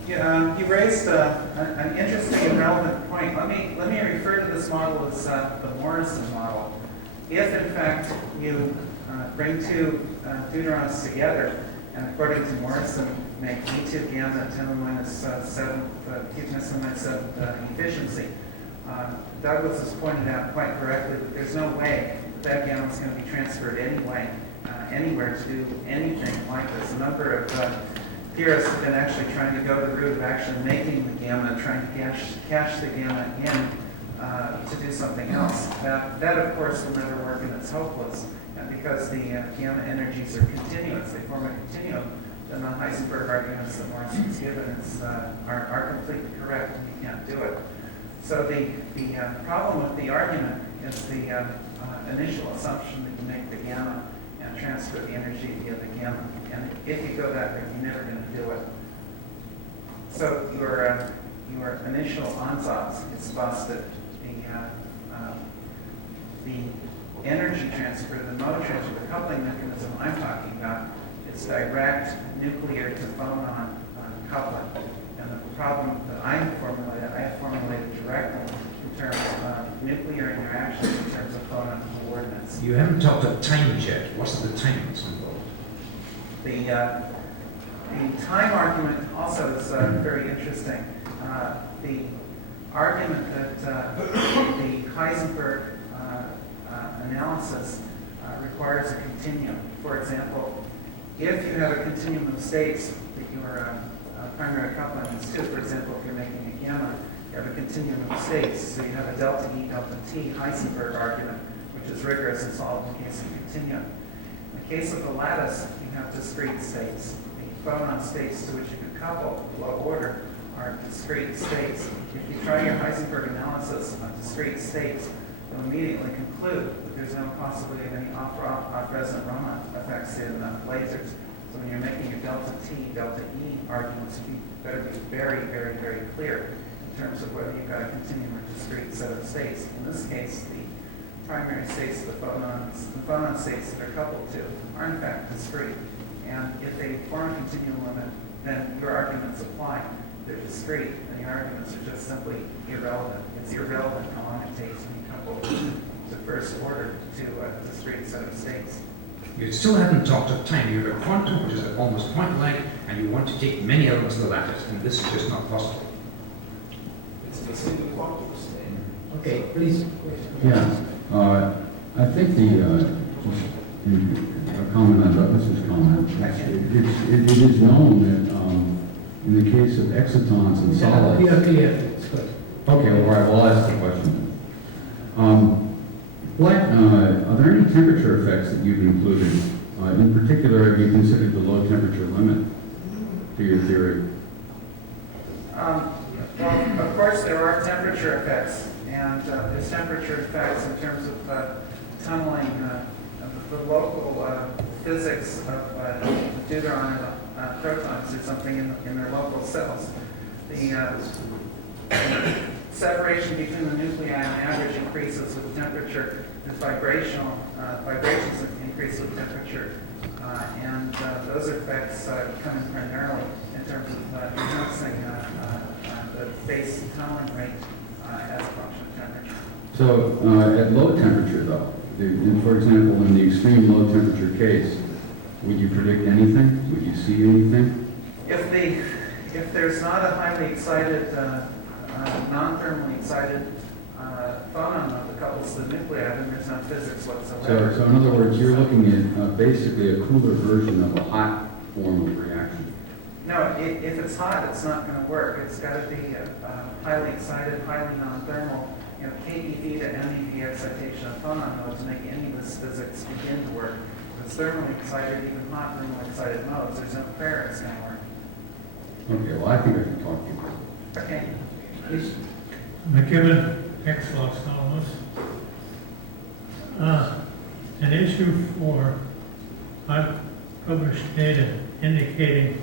Yeah, you raised an interesting and relevant point. Let me refer to this model as the Morrison model. If, in fact, you bring two deuterons together, and according to Morrison, make E2 gamma at 10 to the minus 7, Q 10 to the minus 7 efficiency. Douglas has pointed out quite correctly that there's no way that gamma is going to be transferred anyway, anywhere to do anything like this. A number of theorists have been actually trying to go the route of actually making the gamma and trying to cache the gamma in to do something else. That, of course, will never work, and it's hopeless. And because the gamma energies are continuous, they form a continuum, then the Heisenberg arguments that Morrison's given are completely correct, and you can't do it. So the problem with the argument is the initial assumption that you make the gamma and transfer the energy via the gamma. And if you go that way, you're never going to do it. So your initial ansatz is busted. The energy transfer, the mode transfer, the coupling mechanism I'm talking about is direct nuclear to phonon coupling. And the problem that I have formulated directly in terms of nuclear interactions in terms of phonon coordinates. You haven't talked of times yet. What's the time that's involved? The time argument also is very interesting. The argument that the Heisenberg analysis requires a continuum. For example, if you have a continuum of states that your primary coupling is to, for example, if you're making a gamma, you have a continuum of states. So you have a delta E, delta T Heisenberg argument, which is rigorous and solved in the case of continuum. In the case of the lattice, you have discrete states. The phonon states to which you can couple low order are discrete states. If you try your Heisenberg analysis on discrete states, you'll immediately conclude that there's no possibility of any off-resonant Raman effects in lasers. So when you're making your delta T, delta E arguments, you better be very, very, very clear in terms of whether you've got a continuum or discrete set of states. In this case, the primary states of the phonon states that are coupled to are in fact discrete. And if they form a continuum limit, then your arguments apply. They're discrete, and your arguments are just simply irrelevant. It's irrelevant how long it takes when you couple the first order to a discrete set of states. You still haven't talked of time. You have a quantum which is almost point-like, and you want to take many elements of the lattice, and this is just not possible. It's the single quantum state. Okay, please. Yeah, I think a comment on Douglas's comment. It is known that in the case of excitons and solids. Yeah, clear. It's good. Okay, all right. Well, I'll ask the question. Are there any temperature effects that you've included? In particular, have you considered the low temperature limit to your theory? Well, of course, there are temperature effects, and there's temperature effects in terms of tunneling, the local physics of deuteron and protons or something in their local cells. The separation between the nuclei and average increases with temperature. There's vibrational, vibrations increase with temperature, and those effects come in primarily in terms of enhancing the base tunneling rate as a function of temperature. So at low temperature, though, for example, in the extreme low temperature case, would you predict anything? Would you see anything? If there's not a highly excited, non-thermally excited phonon that couples the nuclei, then there's no physics whatsoever. So in other words, you're looking at basically a cooler version of a hot form of reaction. No, if it's hot, it's not going to work. It's got to be highly excited, highly non-thermal. You know, KEV to MEV excitation of phonon modes to make any of this physics begin to work. If it's thermally excited, even hot thermally excited modes, there's no prayer it's going to work. Okay, well, I think I can talk to you. Okay. Please. McKibben, X-Loss columnist. An issue for, I've published data indicating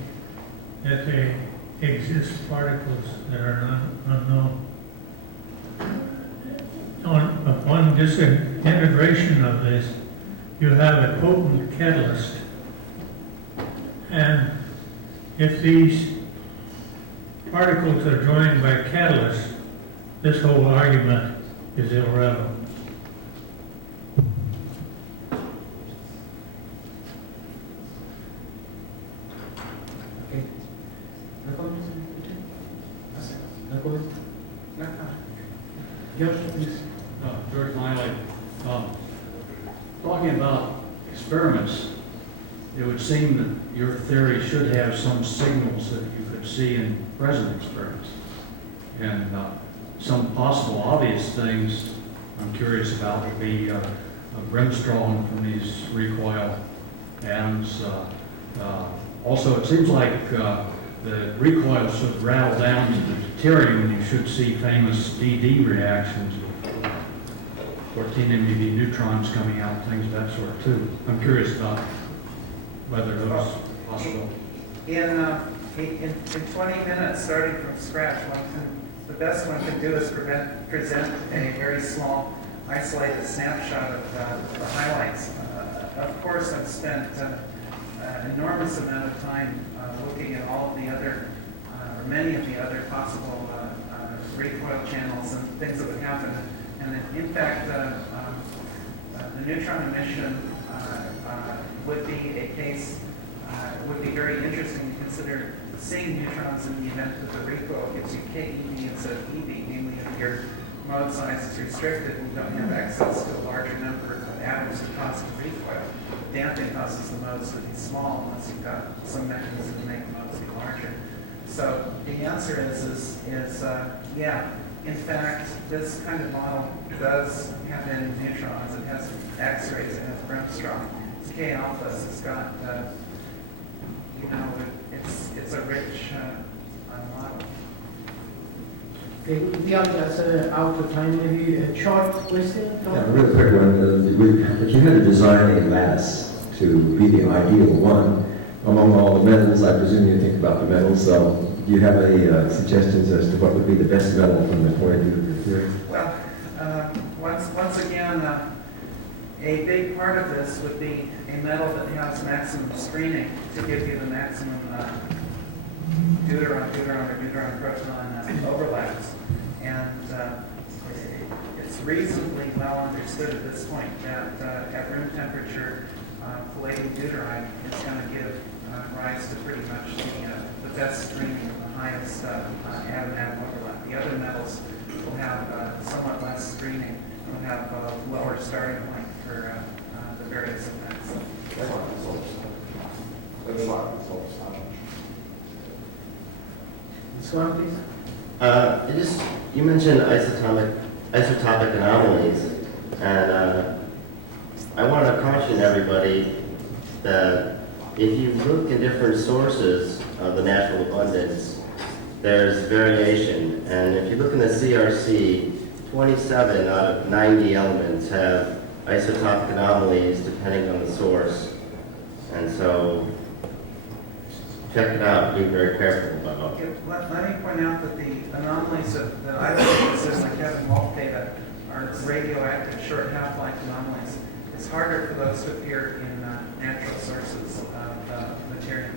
that there exist particles that are unknown. Upon disintegration of this, you have a potent catalyst. And if these particles are joined by catalysts, this whole argument is irrelevant. Okay. No comments? No comments? No. George, please. George Miley, talking about experiments, it would seem that your theory should have some signals that you could see in present experiments. And some possible obvious things I'm curious about would be Grimshaw from these recoil atoms. Also, it seems like the recoil should rattle down to the deuterium, and you should see famous DD reactions with 14 MeV neutrons coming out, things of that sort too. I'm curious about whether those are possible. In 20 minutes, starting from scratch, the best one can do is present a very small, isolated snapshot of the highlights. Of course, I've spent an enormous amount of time looking at all of the other, or many of the other possible recoil channels and things that would happen. And in fact, the neutron emission would be a case, would be very interesting to consider seeing neutrons in the event that the recoil gives you KEV instead of EV, namely if your mode size is restricted and you don't have access to a larger number of atoms to cause the recoil. Damping causes the modes to be small unless you've got some mechanism to make the modes be larger. So the answer is yeah. In fact, this kind of model does have any neutrons. It has X-rays, it has Grimshaw. It's K alpha. It's got, you know, it's a rich model. Okay, we are just out of time. Maybe a short question? Yeah, a real quick one. If you had to design a lattice to be the ideal one, among all the metals, I presume you think about the metals, so do you have any suggestions as to what would be the best metal from the point of view of your theory? Well, once again, a big part of this would be a metal that has maximum screening to give you the maximum deuteron proton overlaps. And it's reasonably well understood at this point that at room temperature, palladium deuteride is going to give rise to pretty much the best screening and the highest atom-atom overlap. The other metals will have somewhat less screening, will have a lower starting point for the various effects. This one, please. You mentioned isotopic anomalies, and I want to caution everybody that if you look in different sources of the natural abundance, there's variation. And if you look in the CRC, 27 out of 90 elements have isotopic anomalies depending on the source. And so check it out, be very careful about it. Let me point out that the anomalies that I look at, like Kevin Wolf data, are radioactive short half-life anomalies. It's harder for those to appear in natural sources of material.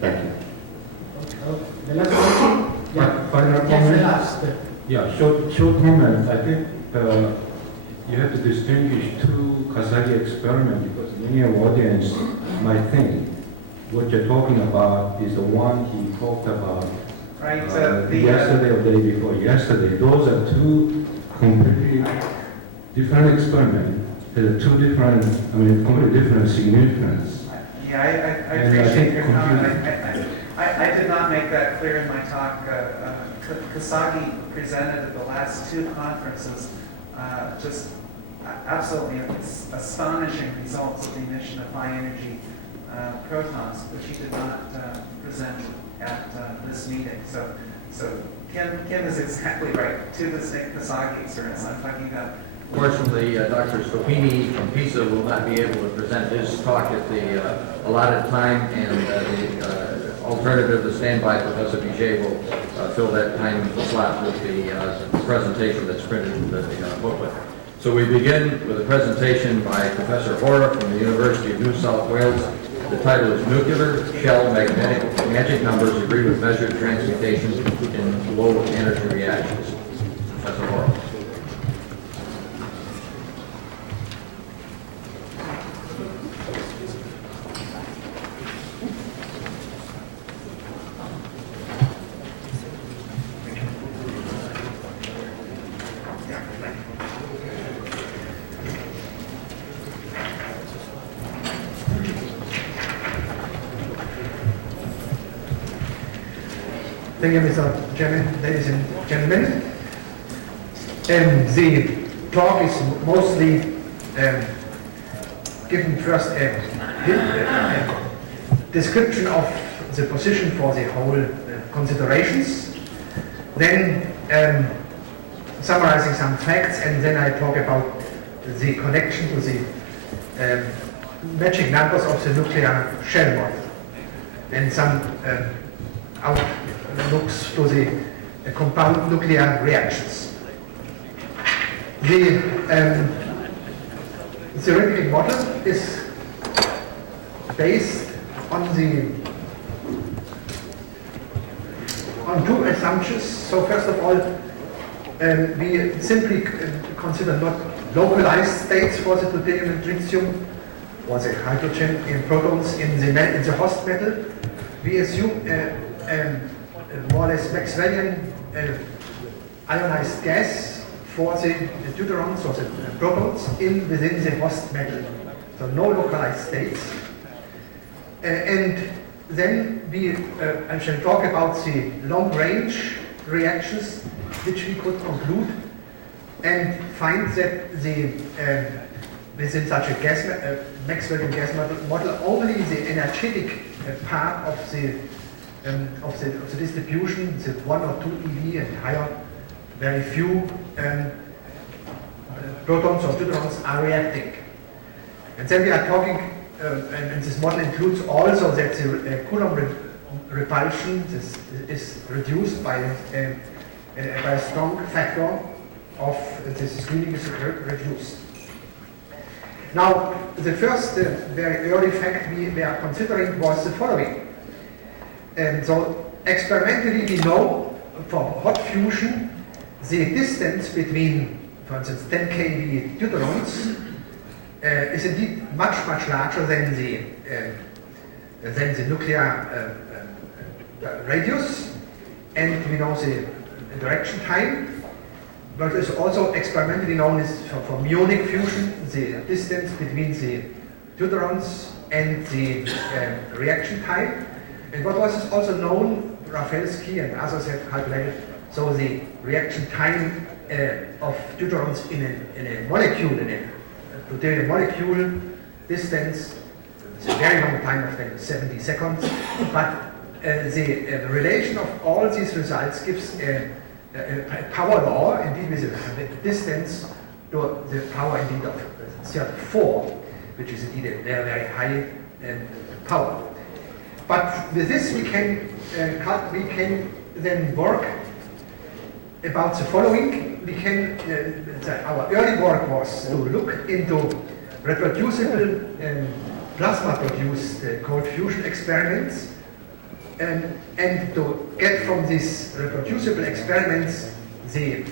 Thank you. The last one? Yeah. Final Yes, the comment? last. Yeah, short comment. I think you have to distinguish two Kazaki experiments because many of the audience might think what you're talking about is the one he talked about Right. yesterday or the day before yesterday. Those are two completely different experiments. There are two different, completely different significance. Yeah, I And I appreciate think your comment. I did not make that clear in my talk. Kasagi presented at the last two conferences just absolutely astonishing results of the emission of high energy protons, which he did not present at this meeting. So Kim is exactly right. Two distinct Kasagi experiments. I'm talking about. Fortunately, Dr. Scopini from PISA will not be able to present his talk at the allotted time, and the alternative, the standby Professor Biget will fill that time slot with the presentation that's printed in the booklet. So we begin with a presentation by Professor Hora from the University of New South Wales. The title is Nuclear Shell Magnetic Magic Numbers Agree with Measured Transmutation in Low Energy Reactions. Professor Hora. Thank you, Mr. Chairman, ladies and gentlemen. The talk is mostly given first a description of the position for the whole considerations, then summarizing some facts, and then I talk about the connection to the magic numbers of the nuclear shell model and some outlooks to the compound nuclear reactions. The theoretical model is based on two assumptions. So first of all, we simply consider not localized states for the plutonium and tritium or the hydrogen and protons in the host metal. We assume more or less Maxwellian ionized gas for the deuterons or the protons within the host metal. So no localized states. And then I shall talk about the long-range reactions which we could conclude and find that within such a Maxwellian gas model, only the energetic part of the distribution, the 1 or 2 eV and higher, very few protons or deuterons are reacting. And then we are talking and this model includes also that the Coulomb repulsion is reduced by a strong factor of the screening is reduced. Now, the first very early fact we were considering was the following. And so, experimentally we know for hot fusion, the distance between, for instance, 10 kV deuterons is indeed much larger than the nuclear radius, and we know the direction time. But it's also experimentally known as for muonic fusion, the distance between the deuterons and the reaction time. And what was also known, Rafalski and others have calculated, so the reaction time of deuterons in a molecule, in a deuterium molecule distance, it's a very long time of 70 seconds, but the relation of all these results gives a power law, indeed with a distance to the power indeed of 34, which is indeed a very high power. But with this we can then work about the following. We can our early work was to look into reproducible plasma-produced cold fusion experiments. And to get from these reproducible experiments the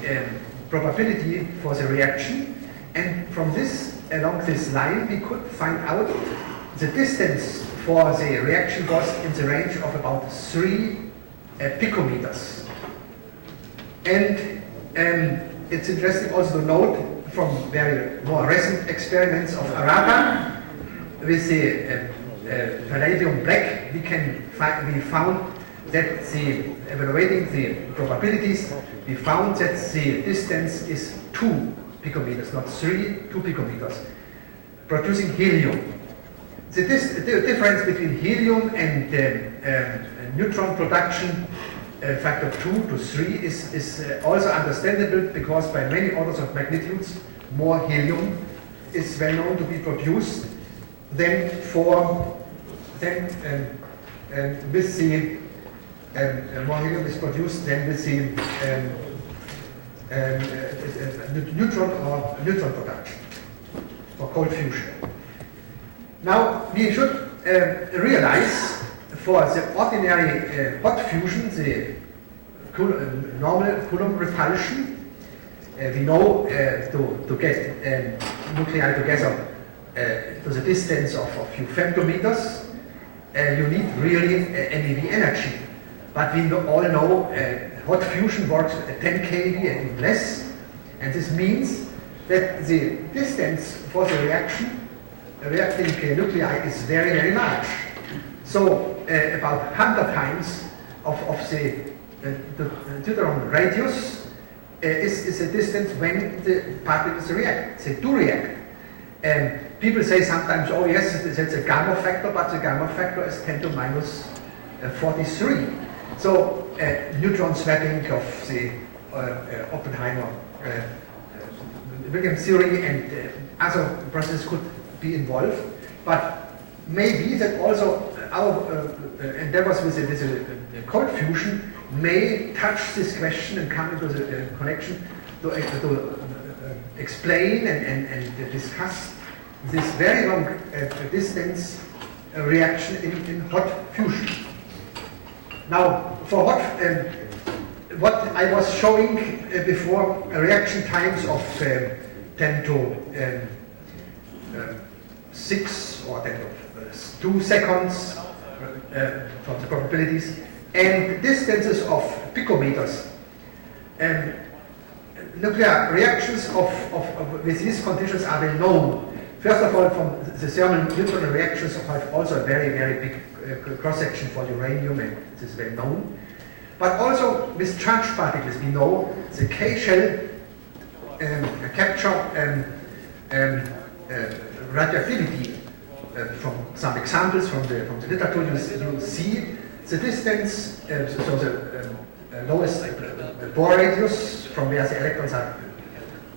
probability for the reaction, and from this, along this line, we could find out the distance for the reaction was in the range of about 3 picometers. And it's interesting also to note from very more recent experiments of Arata with the palladium black, we found that evaluating the probabilities, we found that the distance is 2 picometers, not 3, 2 picometers, producing helium. The difference between helium and neutron production factor 2 to 3 is also understandable, because by many orders of magnitudes more helium is well known to be produced than with the more helium is produced than with the neutron production for cold fusion. Now we should realize for the ordinary hot fusion, the normal Coulomb repulsion, we know to get nuclei together to the distance of a few femtometers, you need really MeV energy. But we all know hot fusion works at 10 kV and even less, and this means that the distance for the reacting nuclei is very large. So about 100 times of the deuteron radius is the distance when the particles react. They do react. People say sometimes, oh yes, that's a gamma factor, but the gamma factor is 10 to minus 43. So neutron swapping of the Oppenheimer Williams theory and other processes could be involved, but maybe that also our endeavors with the cold fusion may touch this question and come into the connection to explain and discuss this very long distance reaction in hot fusion. Now, for what I was showing before, reaction times of 10 to 6 or 10 to 2 seconds from the probabilities, and distances of picometers. Nuclear reactions with these conditions are well known. First of all, from the thermal neutron reactions have also a very big cross-section for uranium, and this is well known. But also with charged particles, we know the K-shell capture radioactivity. From some examples from the literature, you see the distance, so the lowest Bohr radius from where the electrons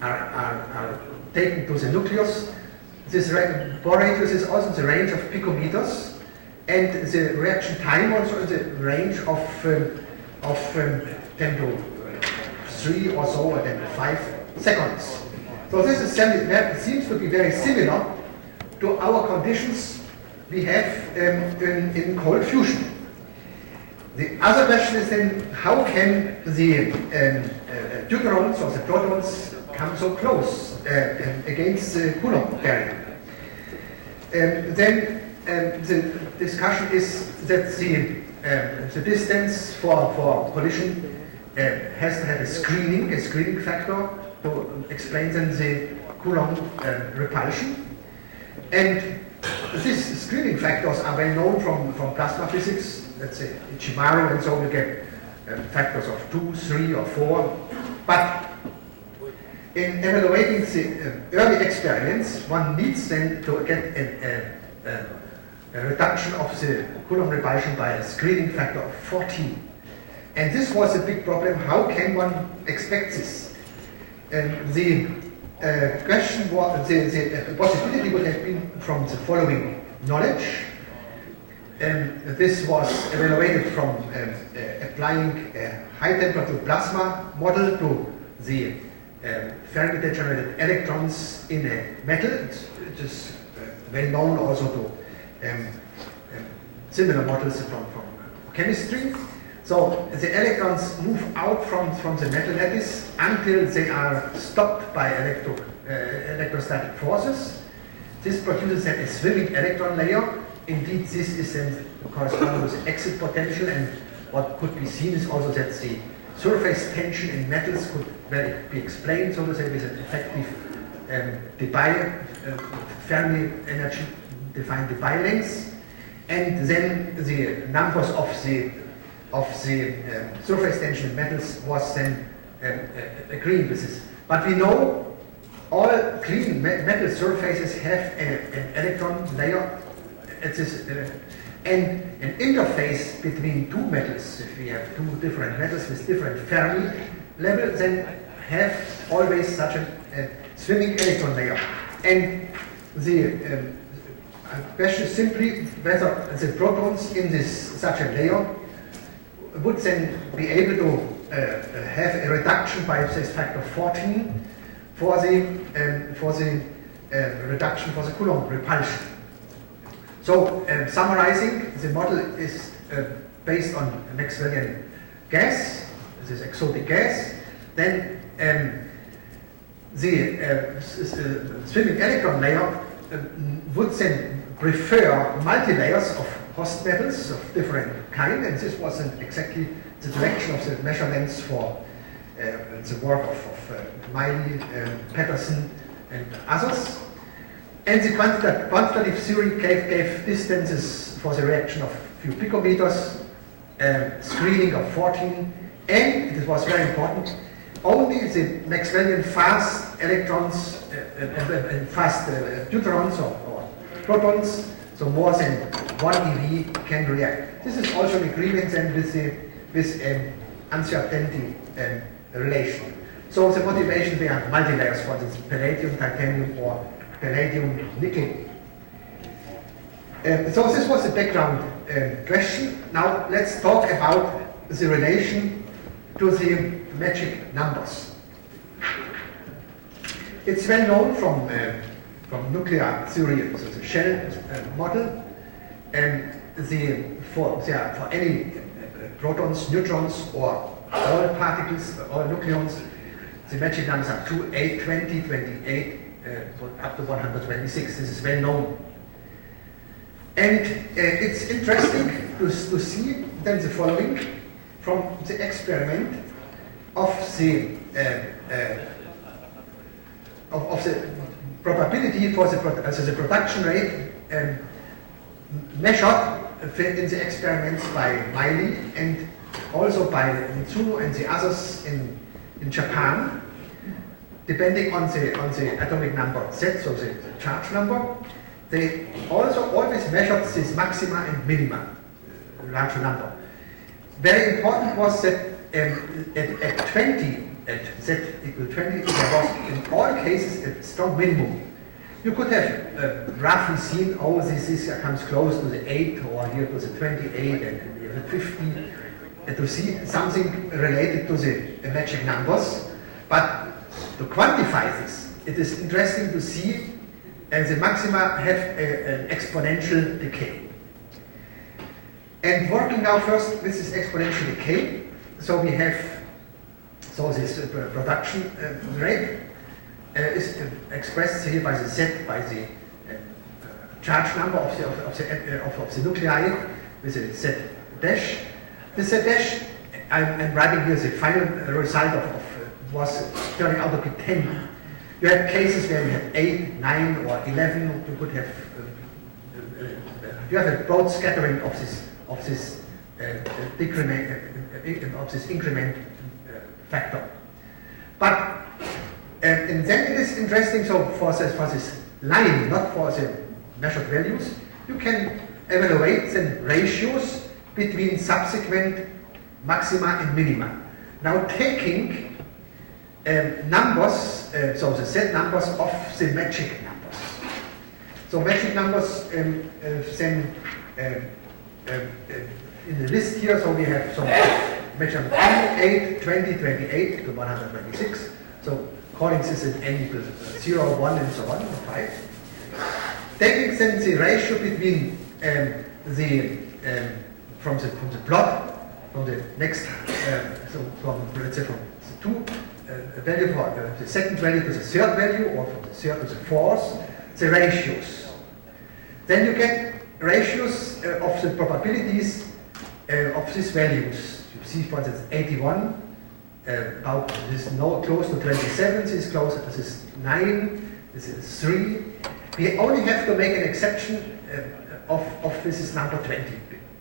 are taken to the nucleus this Bohr radius is also in the range of picometers, and the reaction time also in the range of 10 to 3 or so, or 10 to 5 seconds. So this is seems to be very similar to our conditions we have in cold fusion. The other question is then, how can the deuterons or the protons come so close against the Coulomb barrier? Then the discussion is that the distance for collision has to have a screening factor to explain then the Coulomb repulsion. And these screening factors are well known from plasma physics. Let's say Ichimaru, and so we get factors of 2, 3, or 4. But in evaluating the early experiments, one needs then to get a reduction of the Coulomb repulsion by a screening factor of 14. And this was a big problem. How can one expect this? The question was, the possibility would have been from the following knowledge. This was evaluated from applying a high temperature plasma model to the Fermi degenerated electrons in a metal. It is well known also to similar models from chemistry. So the electrons move out from the metal lattice until they are stopped by electrostatic forces. This produces then a swimming electron layer. Indeed, this is then corresponding with the exit potential, and what could be seen is also that the surface tension in metals could well be explained, so to say, with an effective Debye Fermi energy defined Debye lengths, and then the numbers of the surface tension in metals was then agreeing with this. But we know all clean metal surfaces have an electron layer. And an interface between two metals, if we have two different metals with different Fermi levels, then have always such a swimming electron layer. And the question is simply whether the protons in such a layer would then be able to have a reduction by this factor 14 for the reduction for the Coulomb repulsion. So, summarizing, the model is based on Maxwellian gas, this is exotic gas. Then the swimming electron layer would then prefer multi-layers of host metals of different kind, and this was exactly the direction of the measurements for the work of Miley, Patterson, and others. And the quantitative theory gave distances for the reaction of few picometers, screening of 14, and it was very important, only the Maxwellian fast electrons, fast deuterons or protons, so more than 1 eV can react. This is also an agreement then with uncertainty relation. So the motivation, they are multi-layers for this palladium, titanium, or palladium, nickel. So this was the background question. Now let's talk about the relation to the magic numbers. It's well known from nuclear theory, so the shell model, and for any protons, neutrons, or all particles, all nucleons, the magic numbers are 2, 8, 20, 28, up to 126. This is well known. And it's interesting to see then the following from the experiment of the probability for the production rate measured in the experiments by Miley and also by Mitsuno and the others in Japan, depending on the atomic number Z, so the charge number. They also always measured this maxima and minima, larger number. Very important was that at 20, at Z equal 20, there was in all cases a strong minimum. you could have roughly seen, oh, this comes close to the 8, or here to the 28, and here to 50, and to see something related to the magic numbers. But to quantify this, it is interesting to see the maxima have an exponential decay. And working now first with this exponential decay, so we have this production rate is expressed here by the Z, by the charge number of the nuclei with a Z dash. The Z dash, I'm writing here the final result of was turning out to be 10. You had cases where you had 8, 9, or 11. You could have you have a broad scattering of this decrement of this increment factor. But and then it is interesting. So for this line, not for the measured values, you can evaluate the ratios between subsequent maxima and minima. Now taking numbers, so the Z numbers of the magic numbers. So magic numbers then in the list here, so we have some magic numbers 8, 20, 28 to 126. So calling this an n equals 0, 1, and so on, 5. Taking then the ratio between from the plot, from the next, so from, let's say, from the 2 value for the second value to the third value, or from the third to the fourth, the ratios. Then you get ratios of the probabilities of these values. You see, for instance, 81, about this close to 27, this is close, this is 9, this is 3. We only have to make an exception of this is number 20,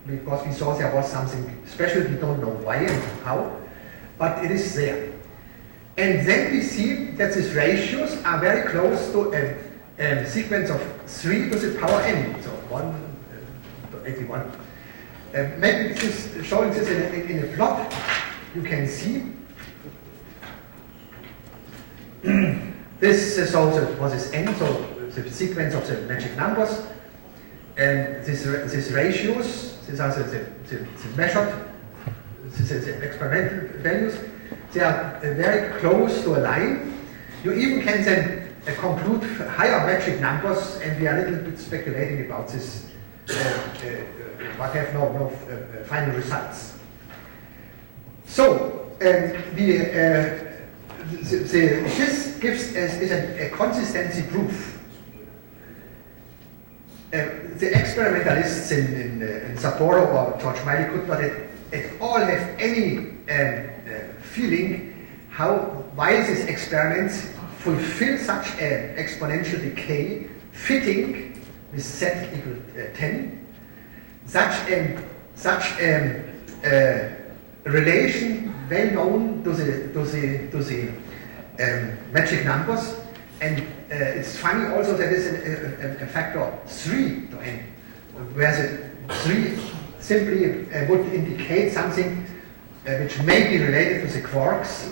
because we saw there was something special. We don't know why and how, but it is there. And then we see that these ratios are very close to a sequence of 3 to the power n, so 1 to 81. Maybe this, showing this in a plot, you can see this is also for this n, so the sequence of the magic numbers, and these ratios, these are the measured, the experimental values. They are very close to a line. You even can then conclude higher magic numbers, and we are a little bit speculating about this, but have no final results. So this gives is a consistency proof. The experimentalists in Sapporo or George Miley could not at all have any feeling why these experiments fulfill such an exponential decay fitting with Z equal 10, such a relation well known to the magic numbers. And it's funny also that is a factor 3 to n, where the 3 simply would indicate something which may be related to the quarks,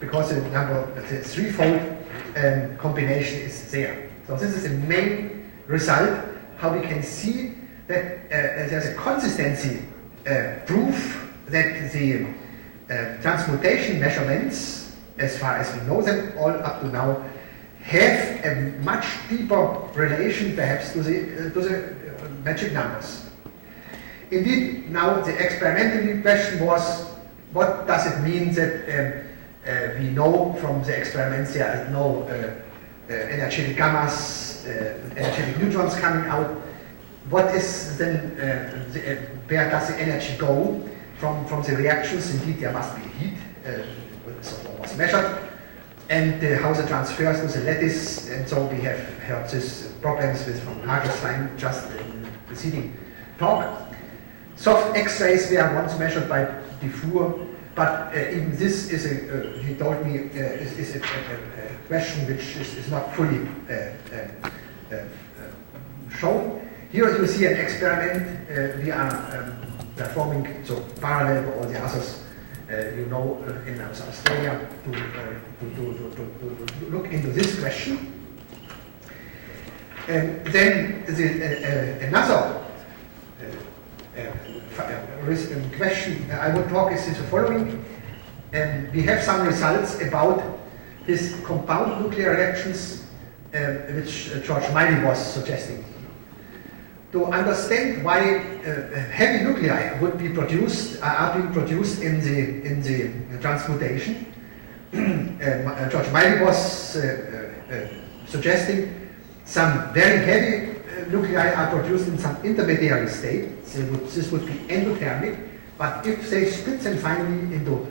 because the threefold combination is there. So this is the main result, how we can see that there's a consistency proof that the transmutation measurements, as far as we know them all up to now, have a much deeper relation perhaps to the magic numbers. Indeed, now the experimental question was, what does it mean that we know from the experiments there are no energetic gammas, energetic neutrons coming out? What is then, where does the energy go from the reactions? Indeed, there must be heat, so was measured, and how the transfers to the lattice, and so we have heard these problems with from Hagelstein just in the preceding talk. Soft X-rays were once measured by Dufour, but even this is he told me, is a question which is not fully shown. Here you see an experiment we are performing, so parallel to all the others, you know, in Australia, to look into this question. Then another question I would talk is the following. We have some results about his compound nuclear reactions, which George Miley was suggesting. To understand why heavy nuclei would be produced, are being produced in the transmutation, George Miley was suggesting some very heavy nuclei are produced in some intermediary state. This would be endothermic, but if they split them finally into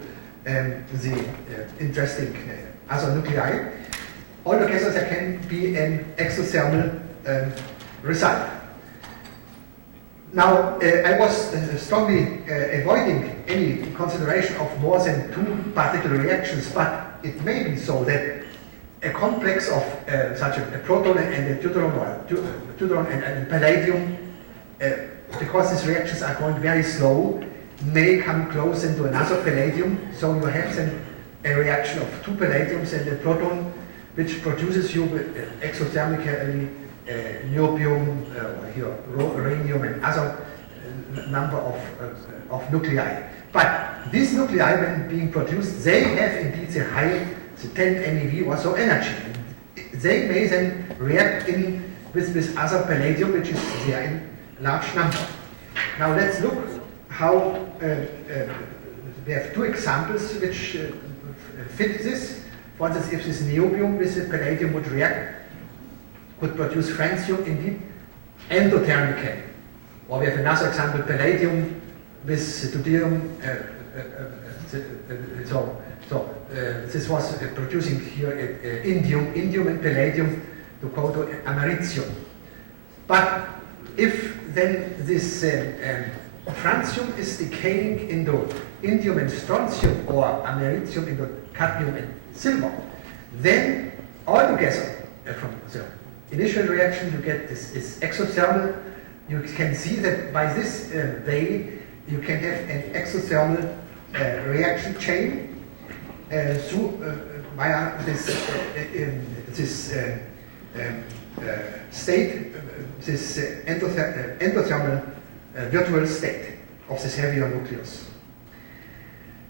the interesting other nuclei, altogether there can be an exothermal result. Now, I was strongly avoiding any consideration of more than two particle reactions, but it may be so that a complex of such a proton and a deuteron, or deuteron and palladium, because these reactions are going very slow, may come close into another palladium. So you have then a reaction of two palladiums and a proton, which produces you exothermically niobium, rhenium, and other number of nuclei. But these nuclei, when being produced, they have indeed the high, the 10 MeV or so energy. They may then react in with other palladium, which is there in large number. Now let's look how we have two examples which fit this. For instance, if this niobium with the palladium would react, could produce francium indeed endothermically. Or we have another example, palladium with deuterium. This was producing here indium and palladium to go to americium. But if then this francium is decaying into indium and strontium, or americium into cadmium and silver, then altogether from the initial reaction you get is exothermal. You can see that by this way you can have an exothermal reaction chain through via this state, this endothermal virtual state of this heavier nucleus.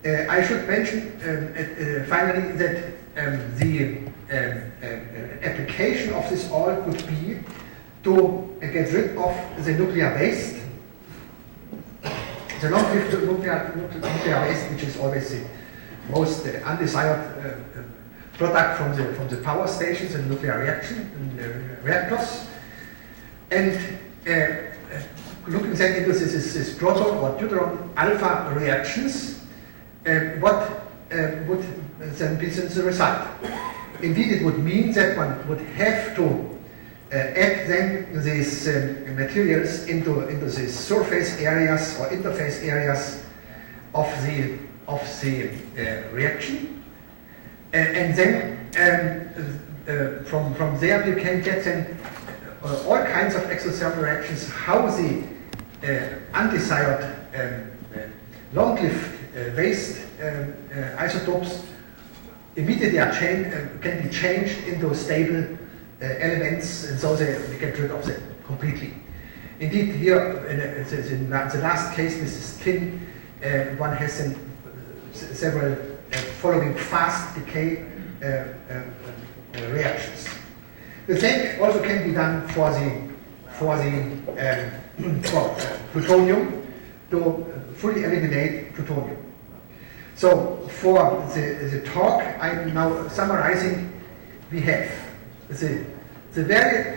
I should mention finally that the application of this all could be to get rid of the nuclear waste, the long-lived nuclear waste, which is always the most undesired product from the power stations and nuclear reactors, and looking then into this proton or deuteron alpha reactions, what would then be the result? Indeed, it would mean that one would have to add then these materials into the surface areas or interface areas of the reaction, and then from there you can get then all kinds of exothermal reactions. How the undesired long-lived waste isotopes immediately are can be changed into stable elements, and so we get rid of them completely. Indeed, here in the last case with this tin, one has several following fast decay reactions. The same also can be done for plutonium, to fully eliminate plutonium. So for the talk, I'm now summarizing. We have the very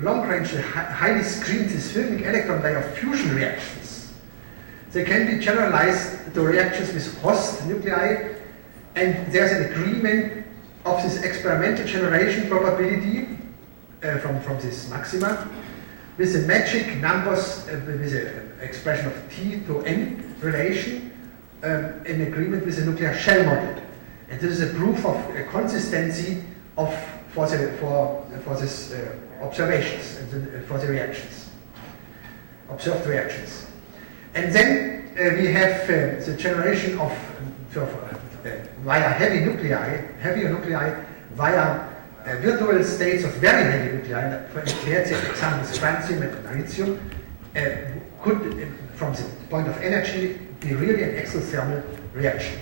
long-range, highly screened, this filmic electron layer fusion reactions. They can be generalized to reactions with host nuclei, and there's an agreement of this experimental generation probability from this maxima with the magic numbers with the expression of T to N relation in agreement with the nuclear shell model. And this is a proof of consistency for this observations and for the reactions, observed reactions. And then we have the generation of via heavier nuclei via virtual states of very heavy nuclei, for example, strontium and tritium, could, from the point of energy, be really an exothermal reaction.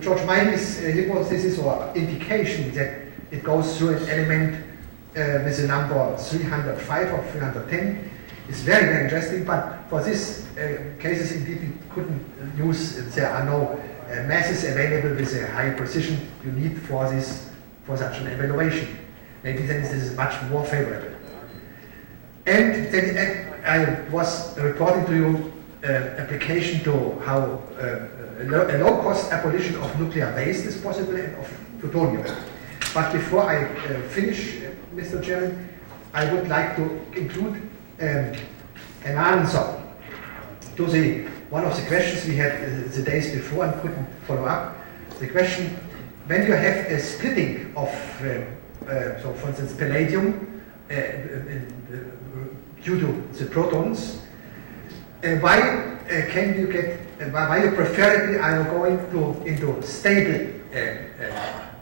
George Miley's hypothesis or indication that it goes through an element with a number 305 or 310 is very, very interesting, but for these cases, indeed, we couldn't use, there are no masses available with a high precision you need for such an evaluation. Maybe then this is much more favorable. And then I was reporting to you application to how a low-cost abolition of nuclear waste is possible and of plutonium. But before I finish, Mr. Chairman, I would like to include an answer to one of the questions we had the days before and couldn't follow up. The question, when you have a splitting of, so for instance, palladium due to the protons, why can you get, why you preferably are going into stable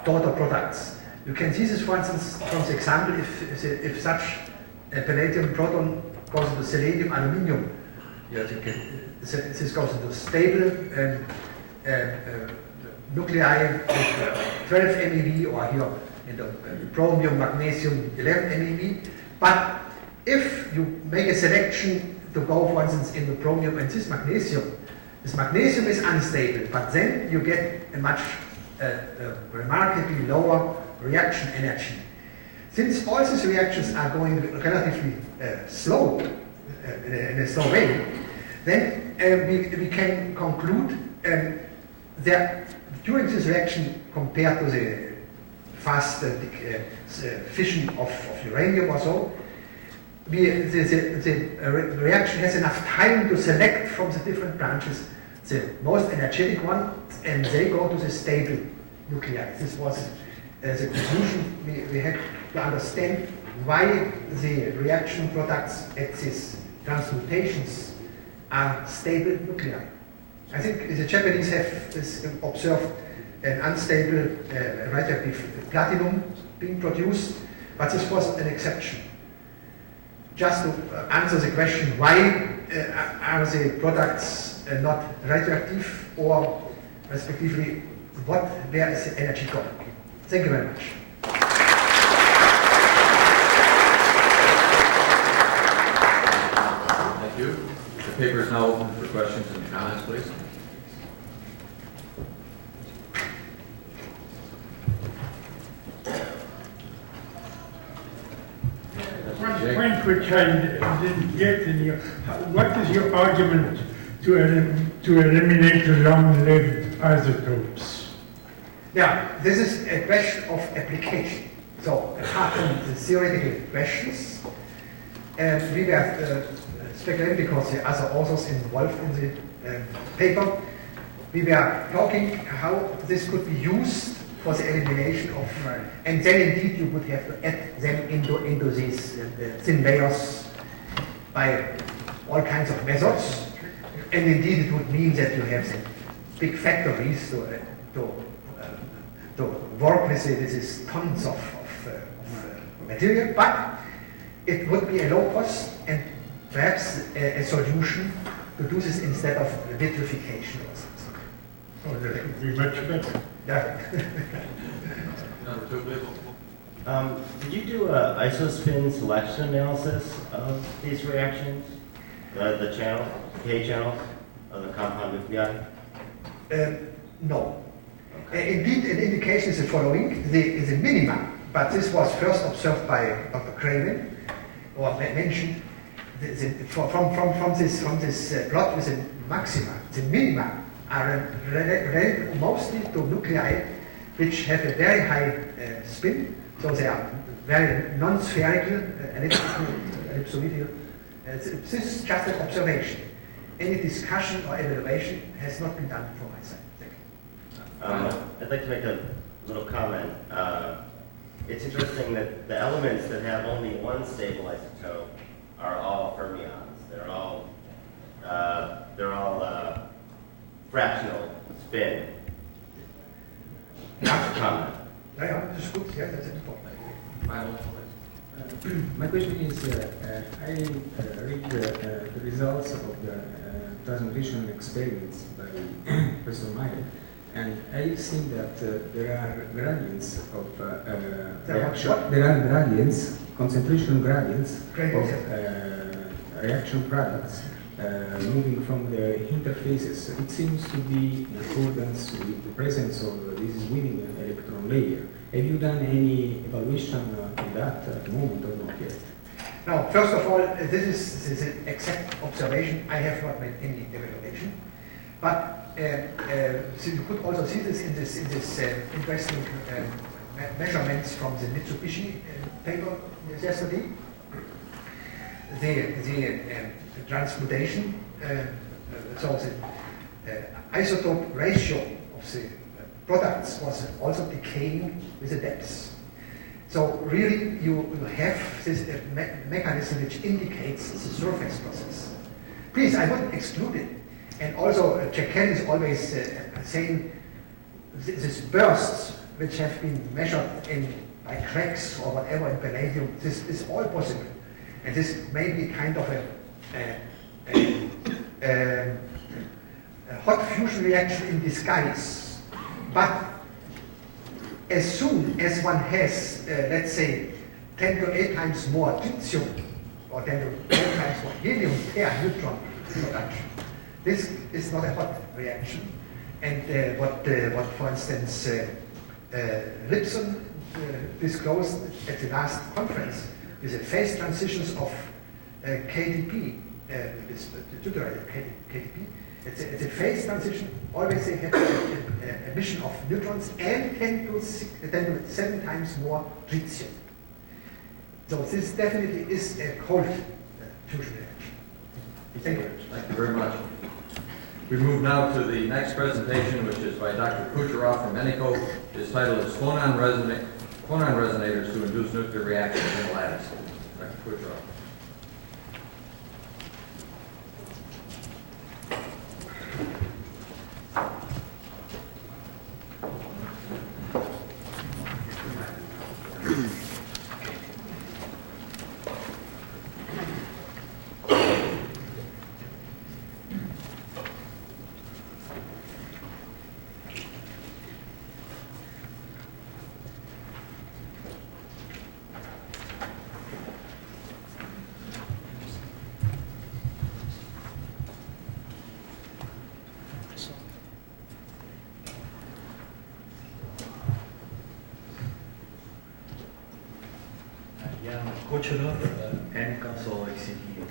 daughter products? You can see this, for instance, from the example, if such a palladium proton goes into selenium, aluminium, this goes into stable nuclei with 12 MeV, or here into chromium, magnesium, 11 MeV. But if you make a selection to go, for instance, in the chromium and this magnesium is unstable, but then you get a much remarkably lower reaction energy. Since all these reactions are going relatively slow, in a slow way, then we can conclude that during this reaction, compared to the fast fission of uranium or so, the reaction has enough time to select from the different branches the most energetic one, and they go to the stable nuclei. This was the conclusion we had to understand why the reaction products at these transmutations are stable nuclei. I think the Japanese have observed an unstable radioactive platinum being produced, but this was an exception. Just to answer the question, why are the products not radioactive, or respectively, where is the energy going? Thank you very much. Thank you. The paper is now open for questions and comments, please. One point which I didn't get in your, what is your argument to eliminate the long-lived isotopes? Yeah, this is a question of application. So apart from the theoretical questions, we were speculating, because the other authors involved in the paper, we were talking how this could be used for the elimination of, and then indeed you would have to add them into these thin layers by all kinds of methods, and indeed it would mean that you have the big factories to work with these tons of material, but it would be a low cost and perhaps a solution to do this instead of vitrification or something. Oh, that would be much better. Yeah. Number two, please. Did you do an isospin selection analysis of these reactions? The channel, K channels of the compound nuclei? No. Indeed, an indication is the following. The minima, but this was first observed by Dr. Craven, or mentioned, from this plot with the maxima. The minima are related mostly to nuclei which have a very high spin, so they are very non-spherical, ellipsoidal. This is just an observation. Any discussion or evaluation has not been done from my side. Thank you. I'd like to make a little comment. It's interesting that the elements that have only one stable isotope are all fermions. They're all fractional spin. Comment. Yeah, that's good. Yeah, that's important. My question is, I read the results of the transmutation experiments by Professor Meyer, and I think that there are gradients of reaction. There are gradients, concentration gradients of reaction products moving from the interfaces. It seems to be in accordance with the presence of this winning electron layer. Have you done any evaluation on that at the moment or not yet? Now, first of all, this is an exact observation. I have not made any evaluation, but so you could also see this in this interesting measurements from the Mitsubishi paper yesterday. The transmutation, so the isotope ratio of the products was also decaying with the depth. So really you have this mechanism which indicates the surface process. Please, I wouldn't exclude it. And also Jekyll is always saying these bursts which have been measured by cracks or whatever in palladium, this is all possible. And this may be kind of a hot fusion reaction in disguise. But as soon as one has, let's say, 10 to 8 times more tritium or 10 to 8 times more helium per neutron production, this is not a hot reaction. And what for instance, Lipson disclosed at the last conference is a phase transitions of KDP, this deuterated KDP. It's a phase transition. Always they have emission of neutrons and 10 to 7 times more tritium. So this definitely is a cold fusion reaction. Thank you. Thank you very much. We move now to the next presentation, which is by Dr. Kucherov from ENICO. His title is Phonon Resonators to Induce Nuclear Reactions in a Lattice. Dr. Kucherov. Yan Kucherov, N-console CPU.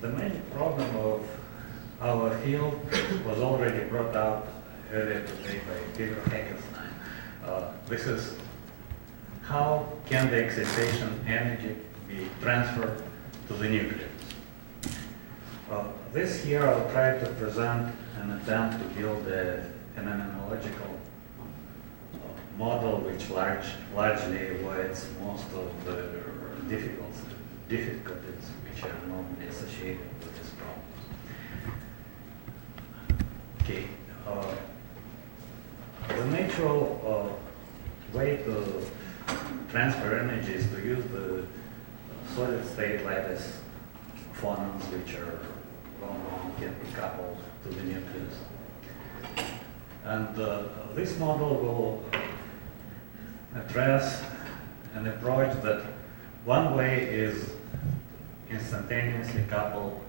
The main problem of our field was already brought out earlier today by Peter Hagelstein. This is how can the excitation energy be transferred to the nucleus. This here I'll try to present an attempt to build a phenomenological model which largely avoids most of the difficulties which are normally associated with these problems. Okay, the natural way to transfer energy is to use the solid state lattice phonons which are long can be coupled to the nucleus. And this model will address an approach that one way is instantaneously couple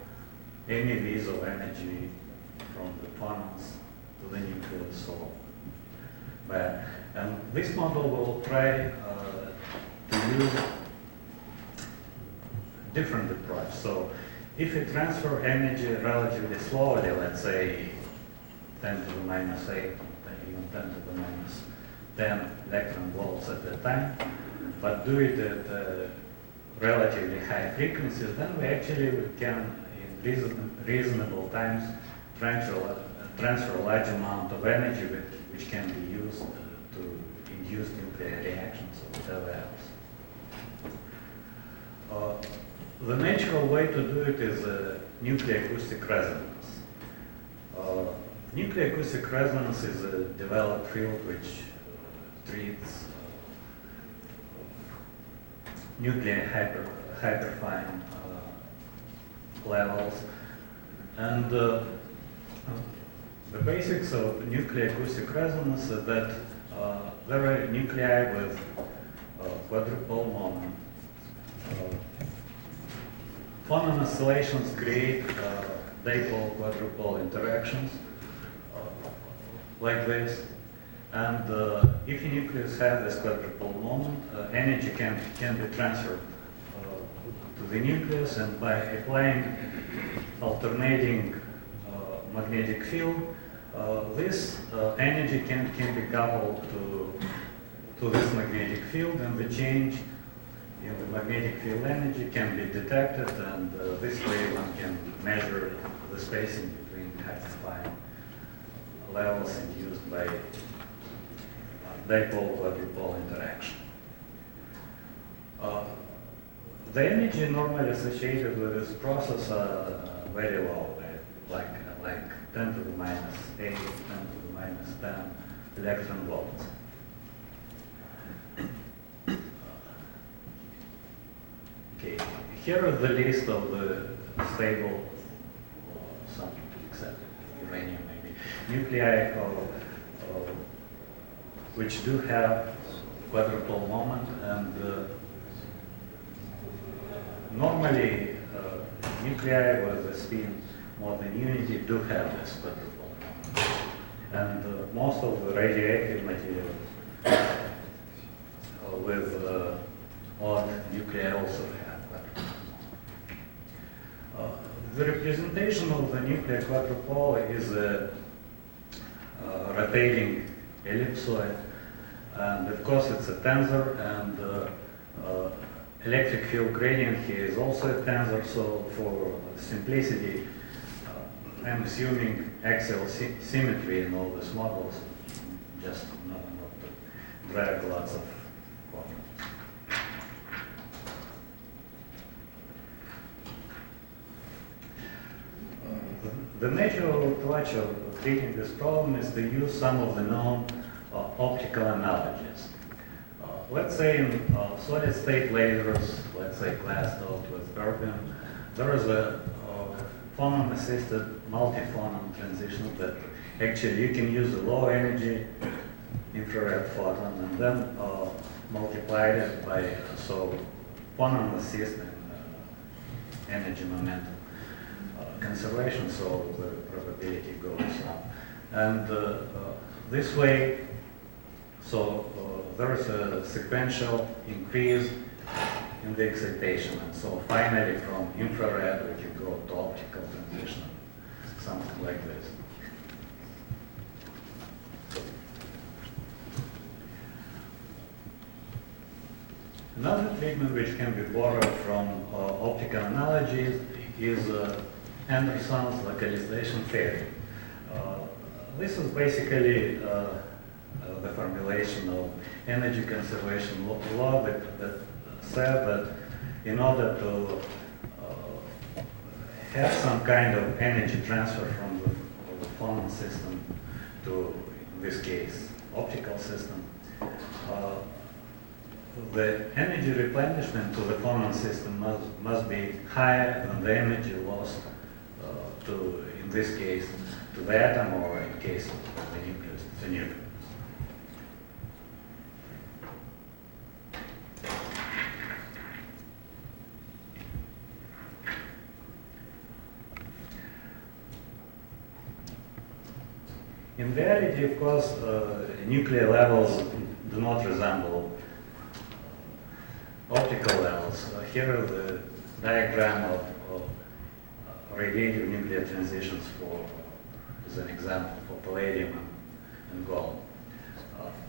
any V's of energy from the phonons to the nucleus. And this model will try to use a different approach. So if you transfer energy relatively slowly, let's say 10 to the minus 8, even 10 to the minus 10 electron volts at a time, but do it at relatively high frequencies, then we can, in reasonable times, transfer a large amount of energy which can be used to induce nuclear reactions or whatever else. The natural way to do it is nuclear acoustic resonance. nuclear acoustic resonance is a developed field which treats nuclear hyperfine levels, and the basics of nuclear acoustic resonance is that there are nuclei with quadrupole moment. Phonon oscillations create dipole quadrupole interactions like this, and if a nucleus has this quadrupole moment, energy can be transferred to the nucleus, and by applying alternating magnetic field, this energy can be coupled to this magnetic field, and the change in the magnetic field energy can be detected, and this way one can measure the spacing between hyperfine levels induced by dipole-quadrupole interaction. The energy normally associated with this process are very low, like 10 to the minus 8, 10 to the minus 10 electron volts. Okay, here is the list of the stable, something except uranium maybe, nuclei which do have quadrupole moment, and normally nuclei with a spin more than unity do have this quadrupole moment. And most of the radioactive material with odd nuclei also have quadrupole. The representation of the nuclear quadrupole is a rotating ellipsoid, and of course it's a tensor, and electric field gradient here is also a tensor, so for simplicity I'm assuming axial symmetry in all these models, just not to drag lots of quantities. The natural approach of treating this problem is to use some of the known optical analogies. Let's say in solid state lasers, let's say glass doped with erbium, there is a phonon assisted multi-phonon transition that actually you can use a low energy infrared photon and then multiply it by so phonon assist in energy momentum conservation, so the probability goes up. And this way, so there is a sequential increase in the excitation, and so finally from infrared we can go to optical transition, something like this. Another treatment which can be borrowed from optical analogies is Anderson's localization theory. This is basically the formulation of energy conservation law that said that in order to have some kind of energy transfer from the phonon system to, in this case, optical system, the energy replenishment to the phonon system must be higher than the energy lost to, in this case, to the atom, or in case of the nucleus, the nucleus. In reality, of course, nuclear levels do not resemble optical levels. Here is the diagram of radiative nuclear transitions for, as an example, for palladium and gold.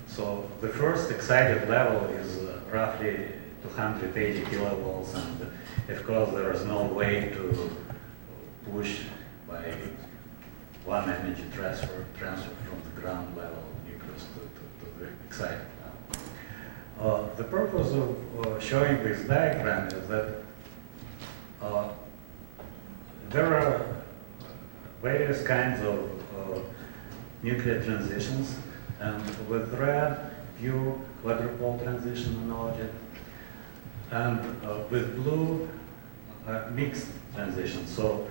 So the first excited level is roughly 280 kilovolts, and of course there is no way to push by one energy transfer from the ground level nucleus to the excited level. The purpose of showing this diagram is that there are various kinds of nuclear transitions, and with red, pure quadrupole transition analogy, and with blue, mixed transition. So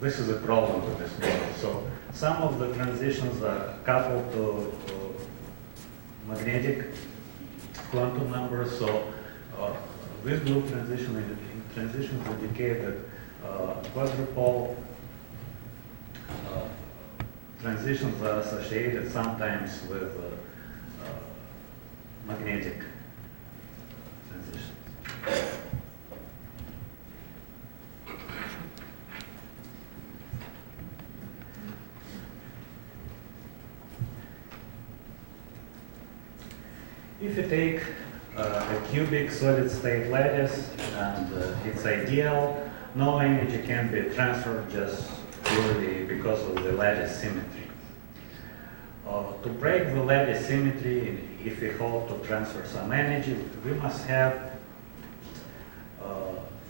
this is a problem with this model. So some of the transitions are coupled to magnetic quantum numbers. So this blue transitions indicate that quadrupole transitions are associated sometimes with magnetic transitions. If you take a cubic solid state lattice and it's ideal, no energy can be transferred just purely because of the lattice symmetry. To break the lattice symmetry, if we hope to transfer some energy, we must have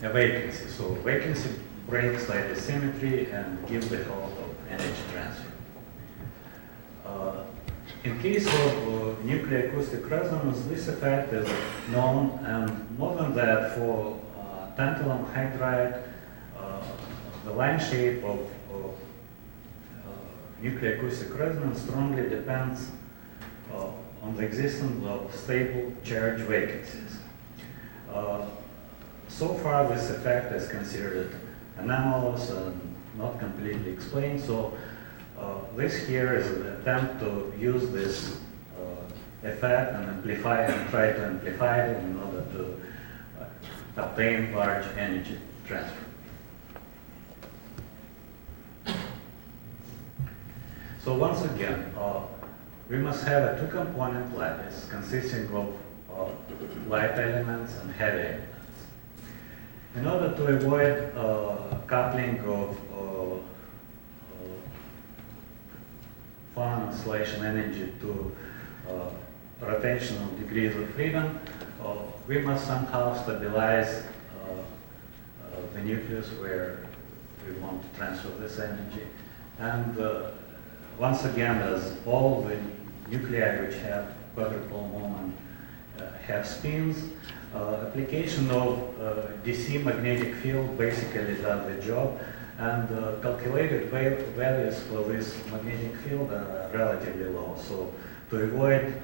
a vacancy. So vacancy breaks lattice symmetry and gives the hope of energy transfer. In case of nuclear acoustic resonance, this effect is known, and more than that, for tantalum hydride, the line shape of nuclear acoustic resonance strongly depends on the existence of stable charge vacancies. So far, this effect is considered anomalous and not completely explained. So this here is an attempt to use this effect and amplify and try to amplify it in order to obtain large energy transfer. So once again, we must have a two-component lattice consisting of light elements and heavy elements. In order to avoid coupling of phonon oscillation energy to rotational degrees of freedom, we must somehow stabilize the nucleus where we want to transfer this energy. And once again, as all the nuclei which have quadrupole moment have spins, application of DC magnetic field basically does the job, and calculated values for this magnetic field are relatively low. So to avoid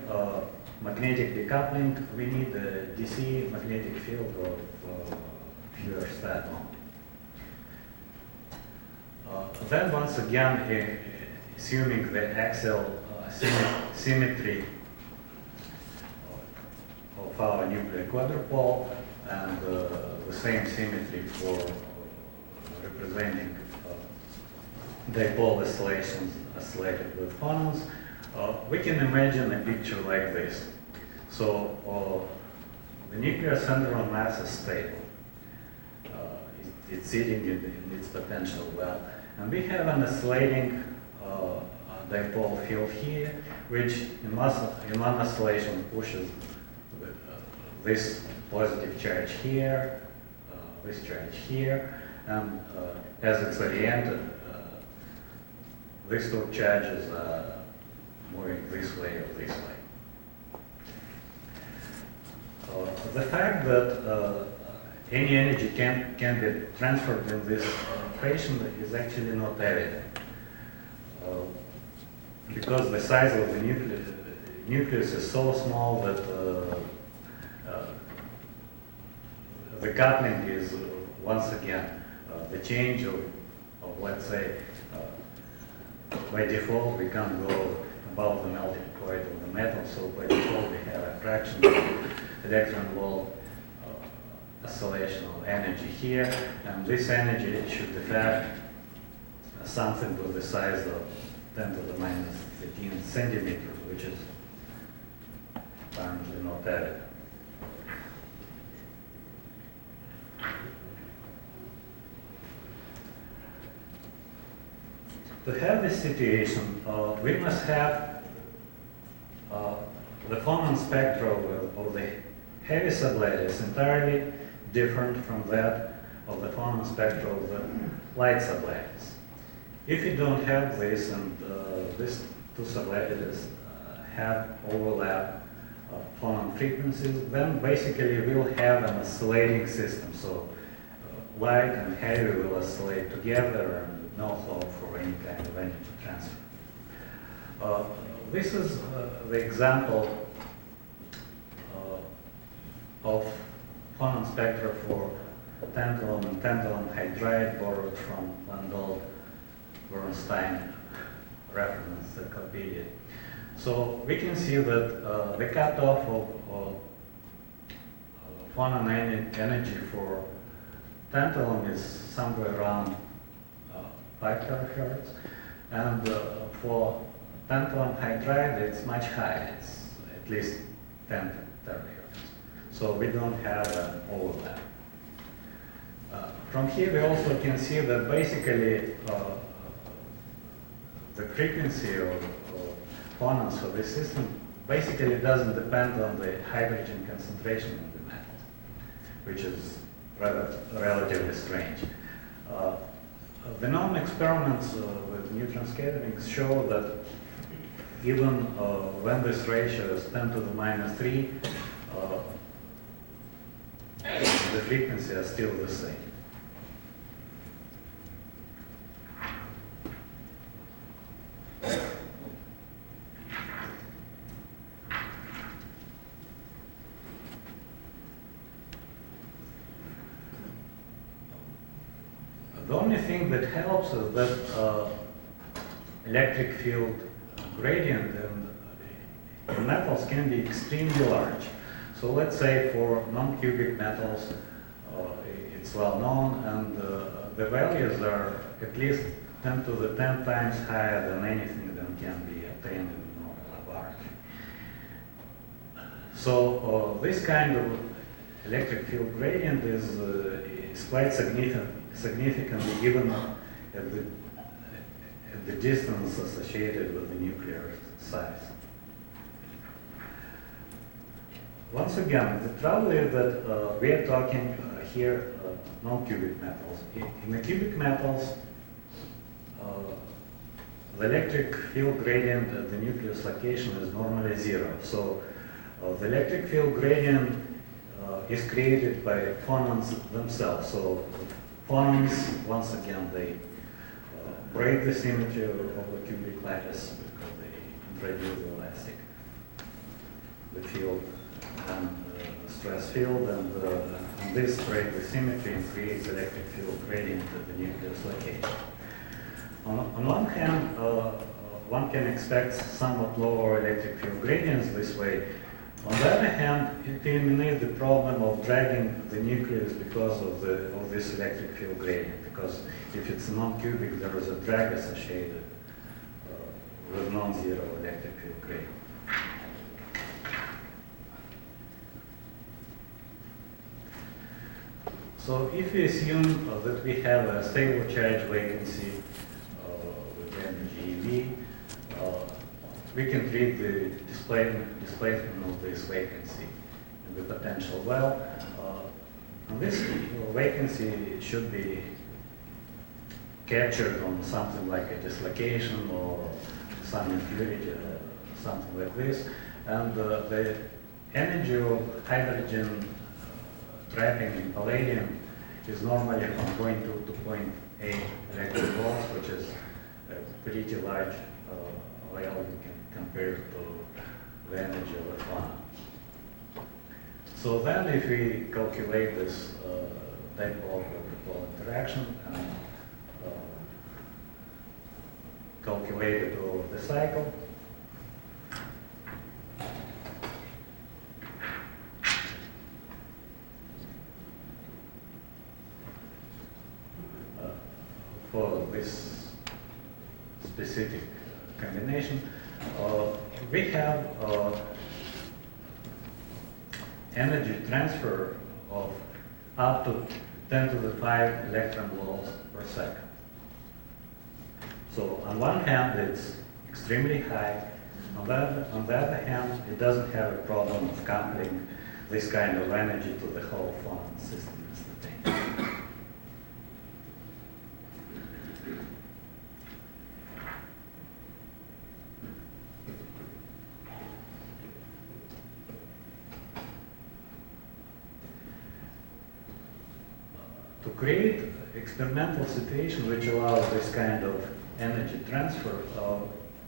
magnetic decoupling, we need a DC magnetic field of pure stat moment. Then once again, assuming the axial symmetry of our nuclear quadrupole and the same symmetry for representing dipole oscillations oscillated with phonons, we can imagine a picture like this. So the nuclear center of mass is stable. It's sitting in its potential well. And we have an oscillating dipole field here, which in one oscillation pushes this positive charge here, this charge here, and as it's oriented, these two charges are moving this way or this way. The fact that any energy can be transferred in this equation is actually not evident. Because the size of the nucleus is so small that the coupling is, once again, the change of let's say, by default we can't go above the melting point of the metal, so by default we have a fraction of electron volt oscillation of energy here, and this energy should affect something to the size of 10 to the minus 13 centimeters, which is apparently not evident. To have this situation, we must have the phonon spectra of the heavy sublattice entirely different from that of the phonon spectra of the light sublattice. If you don't have this, and these two sublattices have overlap of phonon frequencies, then basically we'll have an oscillating system. So light and heavy will oscillate together and no hope for any kind of energy transfer. This is the example of phonon spectra for tantalum and tantalum hydride borrowed from Landau Bernstein reference encyclopedia. So we can see that the cutoff of phonon energy for tantalum is somewhere around 5 terahertz, and for tantalum hydride it's much higher, it's at least 10 terahertz. So we don't have an overlap. From here we also can see that basically the frequency of phonons for this system basically doesn't depend on the hydrogen concentration of the metal, which is rather relatively strange. The known experiments with neutron scattering show that even when this ratio is 10 to the minus 3, the frequency is still the same. The only thing that helps is that electric field gradient in metals can be extremely large. So let's say for non-cubic metals, it's well known, and the values are at least 10 to the 10 times higher than anything that can be obtained in normal laboratory. So this kind of electric field gradient is quite significant even at the distance associated with the nuclear size. Once again, the trouble is that we are talking here non-cubic metals. In the cubic metals, the electric field gradient at the nucleus location is normally 0. So the electric field gradient is created by phonons themselves. So phonons, once again, they break the symmetry of the cubic lattice because they introduce the elastic, the field and the stress field, and this breaks the symmetry and creates electric field gradient at the nucleus location. On one hand, one can expect somewhat lower electric field gradients this way. On the other hand, it eliminates the problem of dragging the nucleus because of this electric field gradient, because if it's non-cubic, there is a drag associated with non-zero electric field gradient. So if we assume that we have a stable charge vacancy with energy EV, we can treat the displacement of this vacancy in the potential well. And this vacancy should be captured on something like a dislocation or some impurity or something like this. And the energy of hydrogen trapping in palladium is normally from 0.2 to 0.8 electron volts, which is a pretty large value compared to the energy of a phonon. So then if we calculate this dipole dipole interaction and calculate it over the cycle, for this specific combination, we have energy transfer of up to 10 to the 5 electron volts per second. So on one hand, it's extremely high. On the other hand, it doesn't have a problem of coupling this kind of energy to the whole phonon system instantaneously. create experimental situation which allows this kind of energy transfer,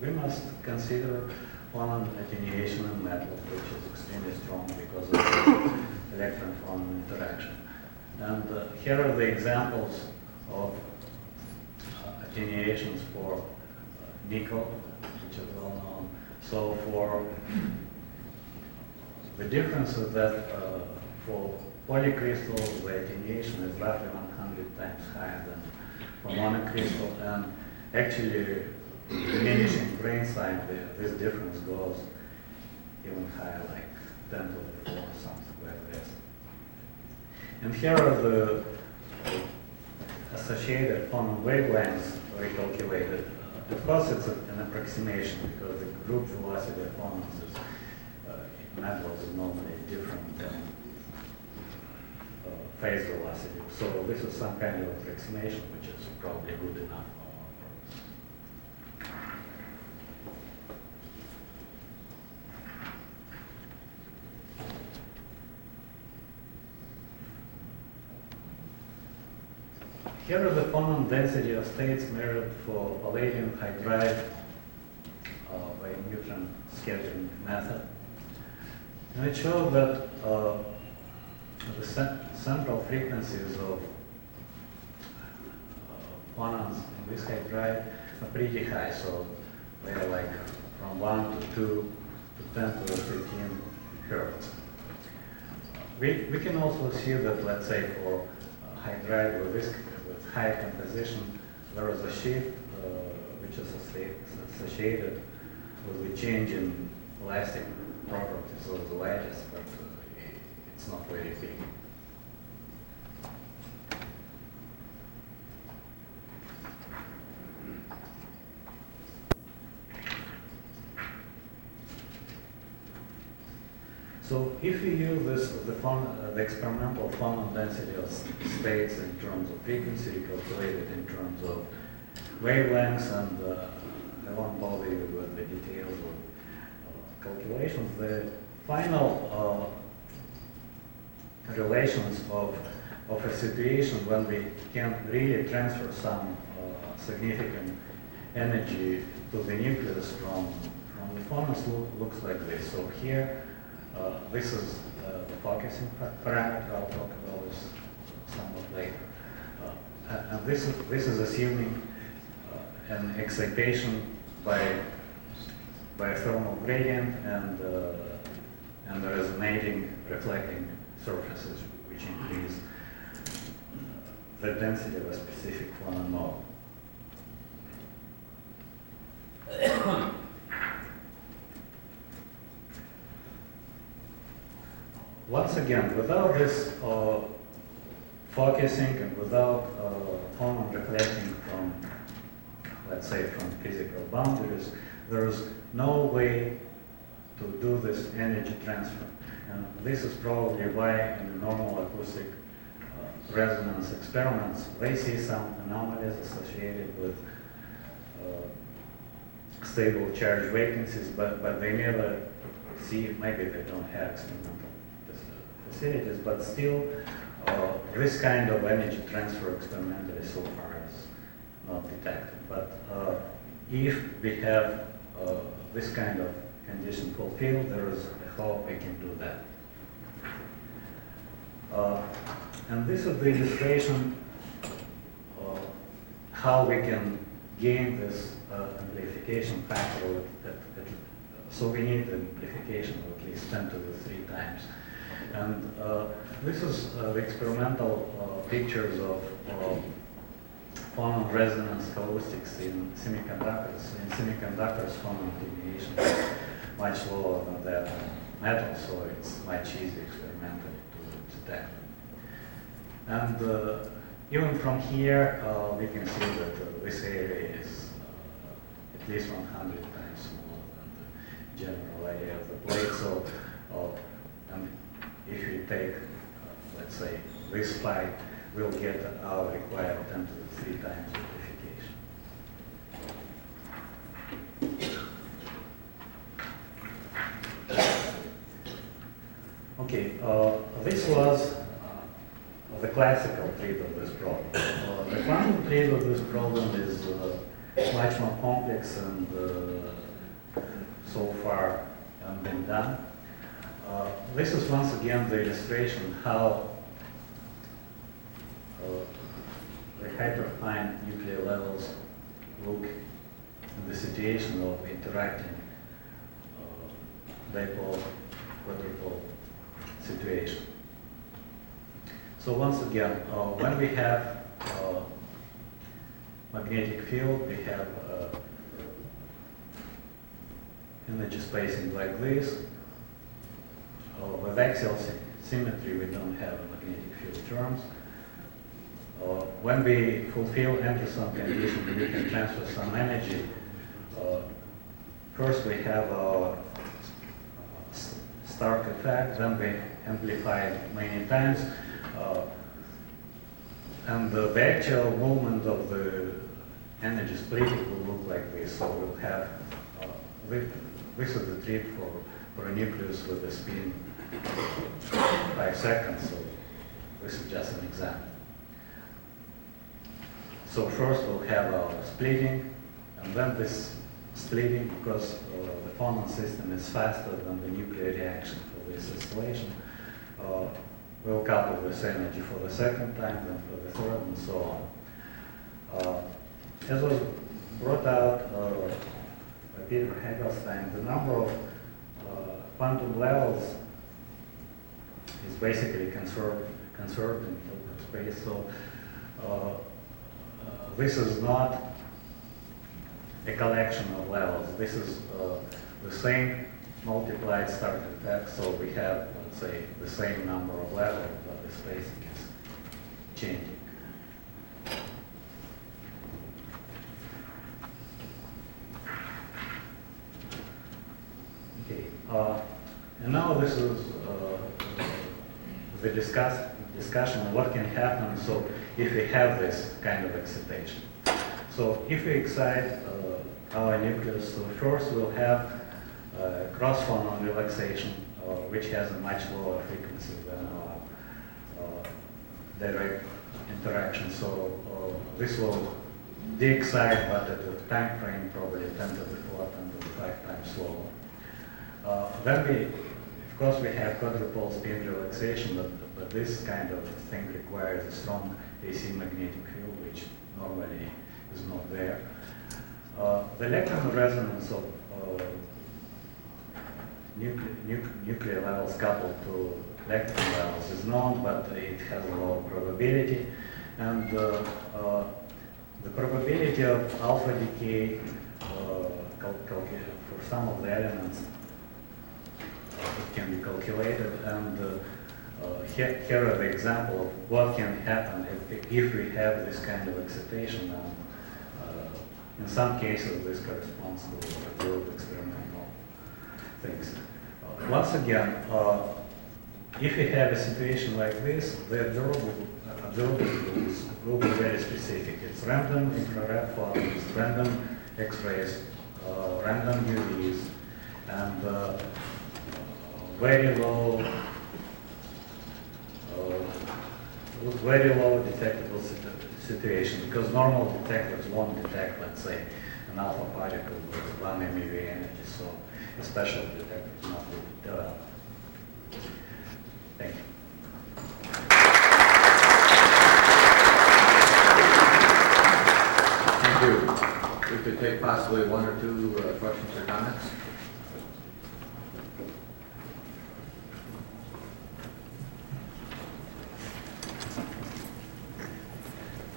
we must consider phonon attenuation in metal, which is extremely strong because of the electron-phonon interaction. And here are the examples of attenuations for nickel, which is well known. So for the difference is that for polycrystal, the attenuation is roughly 100 times higher than for monocrystal, and actually diminishing grain size, this difference goes even higher, like 10 to the 4, something like this. And here are the associated phonon wavelengths recalculated. Of course, it's an approximation because the group velocity of phonons is metals is normally different than phase velocity. So this is some kind of approximation which is probably good enough for our purpose. Here are the phonon density of states measured for palladium hydride by neutron scattering method. And it shows that the central frequencies of phonons in this hydride are pretty high, so they are like from 1 to 2 to 10 to the 15 hertz. We can also see that, let's say, for hydride with high composition, there is a shift which is associated with the change in elastic properties of the lattice, but it's not very big. So if we use the experimental phonon density of states in terms of frequency, calculated in terms of wavelengths, and I won't bother you with the details of calculations, the final relations of a situation when we can really transfer some significant energy to the nucleus from the phonons looks like this. So here, this is the focusing parameter. I'll talk about this somewhat later. And this is assuming an excitation by a thermal gradient and the resonating, reflecting surfaces which increase the density of a specific phonon node. Once again, without this focusing and without phonon reflecting from, let's say, from physical boundaries, there is no way to do this energy transfer. And this is probably why in the normal acoustic resonance experiments, they see some anomalies associated with stable charge vacancies, but they never see, maybe they don't have experimental facilities, but still this kind of energy transfer experimentally so far is not detected. But if we have this kind of condition fulfilled, there is a hope we can do that. And this is the illustration of how we can gain this amplification factor. So we need amplification of at least 10 to the 3 times. And this is the experimental pictures of phonon resonance acoustics in semiconductors. In semiconductors, phonon attenuation is much lower than that in metal, so it's much easier experimentally to detect. And even from here, we can see that this area is at least 100 times smaller than the general area of the plate. So, and if we take, let's say, this spike, we'll get our required 10 to the 3 times amplification. Okay, this was the classical treat of this problem. treat with this problem is much more complex and so far haven't been done. This is once again the illustration how the hyperfine nuclear levels look in the situation of interacting dipole, quadrupole situation. So once again, when we have magnetic field, we have energy spacing like this. With axial symmetry, we don't have magnetic field terms. When we fulfill Anderson condition, we can transfer some energy. First, we have a Stark effect, then we amplify it many times. And the actual movement of the energy splitting will look like this. So we'll have, this is the treat for a nucleus with a spin 5 seconds. So this is just an example. So first we'll have our splitting, and then this splitting, because the phonon system is faster than the nuclear reaction for this oscillation, we'll couple this energy for the second time, then for the third, and so on. As was brought out by Peter Hagelstein, the number of quantum levels is basically conserved in Hilbert space. So this is not a collection of levels. This is the same multiplied Stark effect. So we have, let's say, the same number of levels, but the spacing is changing. Okay, and now this is the discussion of what can happen. So if we have this kind of excitation. So if we excite our nucleus, so first we'll have cross-phonon relaxation, which has a much lower frequency than direct interaction. So this will de-excite, but at a time frame probably 10 to the 4, 10 to the 5 times slower. Then we, of course, we have quadrupole spin relaxation, but this kind of thing requires a strong AC magnetic field, which normally is not there. The electron resonance of nuclear levels coupled to electron levels is known, but it has a low probability. And the probability of alpha decay for some of the elements it can be calculated. And here are the example of what can happen if we have this kind of excitation. And in some cases, this corresponds to observed experimental things. Once again, if we have a situation like this, the observables will be very specific. It's random infrared photons, random X-rays, random UVs, and very low detectable situation, because normal detectors won't detect, let's say, an alpha particle with 1 MeV energy, so a special detector is not developed. Thank you. Thank you. We could take possibly 1 or 2 questions or comments.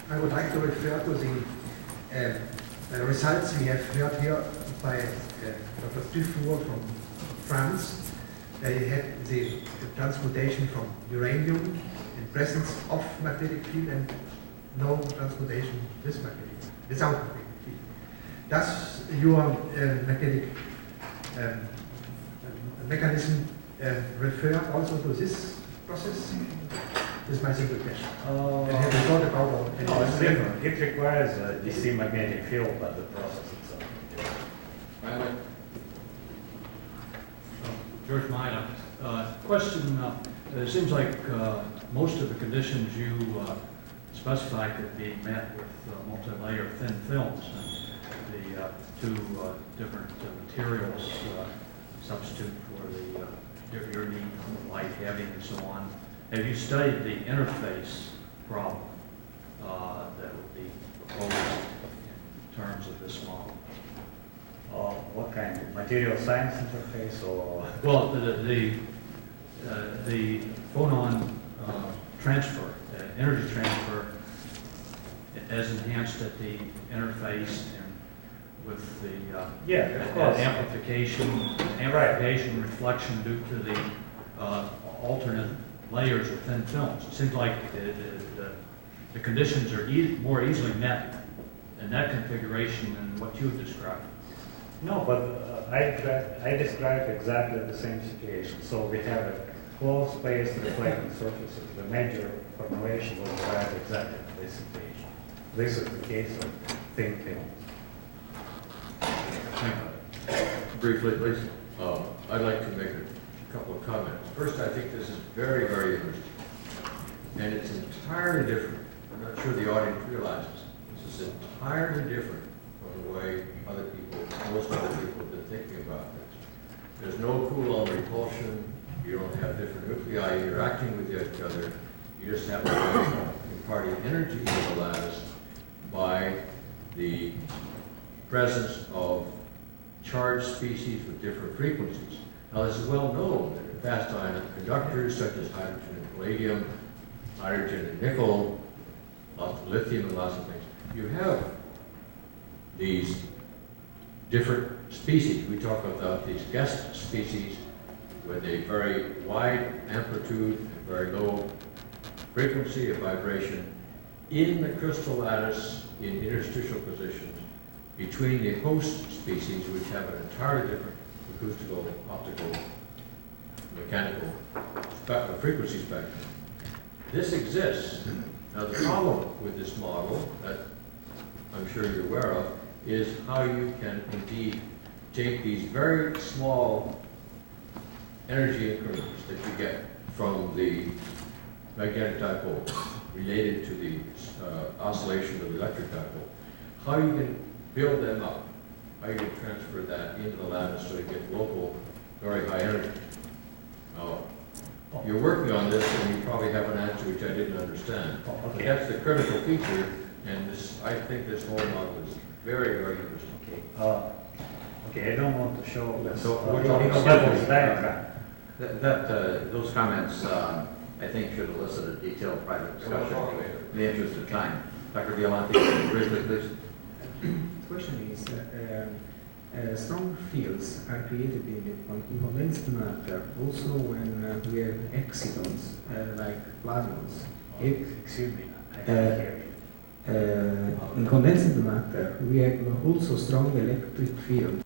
I would like to refer to the results we have heard here by Dr. Dufour from France. They had the transmutation from uranium in presence of magnetic field and no transmutation with magnetic field, without magnetic field. Does your magnetic mechanism refer also to this process? This is my simple question. And have you thought about it? No, it's different. It requires a DC magnetic field, but the process itself. George Mina. Question, it seems like most of the conditions you specified could be met with multi-layer thin films. And the two different materials substitute for your need for light, heavy, and so on. Have you studied the interface problem that would be proposed in terms of this model? What kind of material science interface or? Well, the phonon transfer, energy transfer, as enhanced at the interface and with the amplification reflection due to the alternate layers of thin films. It seems like the conditions are more easily met in that configuration than what you have described. No, but I described exactly the same situation. So we have a closed space reflecting surfaces. The major formulation will derive exactly this situation. This is the case of thin film. Briefly, please. I'd like to make a couple of comments. First, I think this is very, very interesting. And it's entirely different. I'm not sure the audience realizes. This is entirely different from the way other people, most other people have been thinking about this. There's no Coulomb repulsion. You don't have different nuclei interacting with each other. You just have imparting energy to the lattice by the presence of charged species with different frequencies. Now, this is well known that in fast ion conductors such as hydrogen and palladium, hydrogen and nickel, lots of lithium and lots of things, you have these different species. We talk about these guest species with a very wide amplitude and very low frequency of vibration in the crystal lattice in interstitial positions between the host species, which have an entirely different acoustical, optical, mechanical frequency spectrum. This exists. Now, the problem with this model that I'm sure you're aware of is how you can indeed take these very small energy increments that you get from the magnetic dipole related to the oscillation of the electric dipole, how you can build them up, how you can transfer that into the lattice so you get local, very high energy. Now, you're working on this and you probably have an answer which I didn't understand. But that's the critical feature, and this, I think this whole model is very, very interesting. Okay, I don't want to show this. So we're talking about diagram. Those comments, I think, should elicit a detailed private discussion in the interest of time. Dr. Violante, briefly, please. The question is, strong fields are created in condensed matter also when we have excions, like plasmons. Excuse me, I can't hear you. In condensed matter, we have also strong electric field.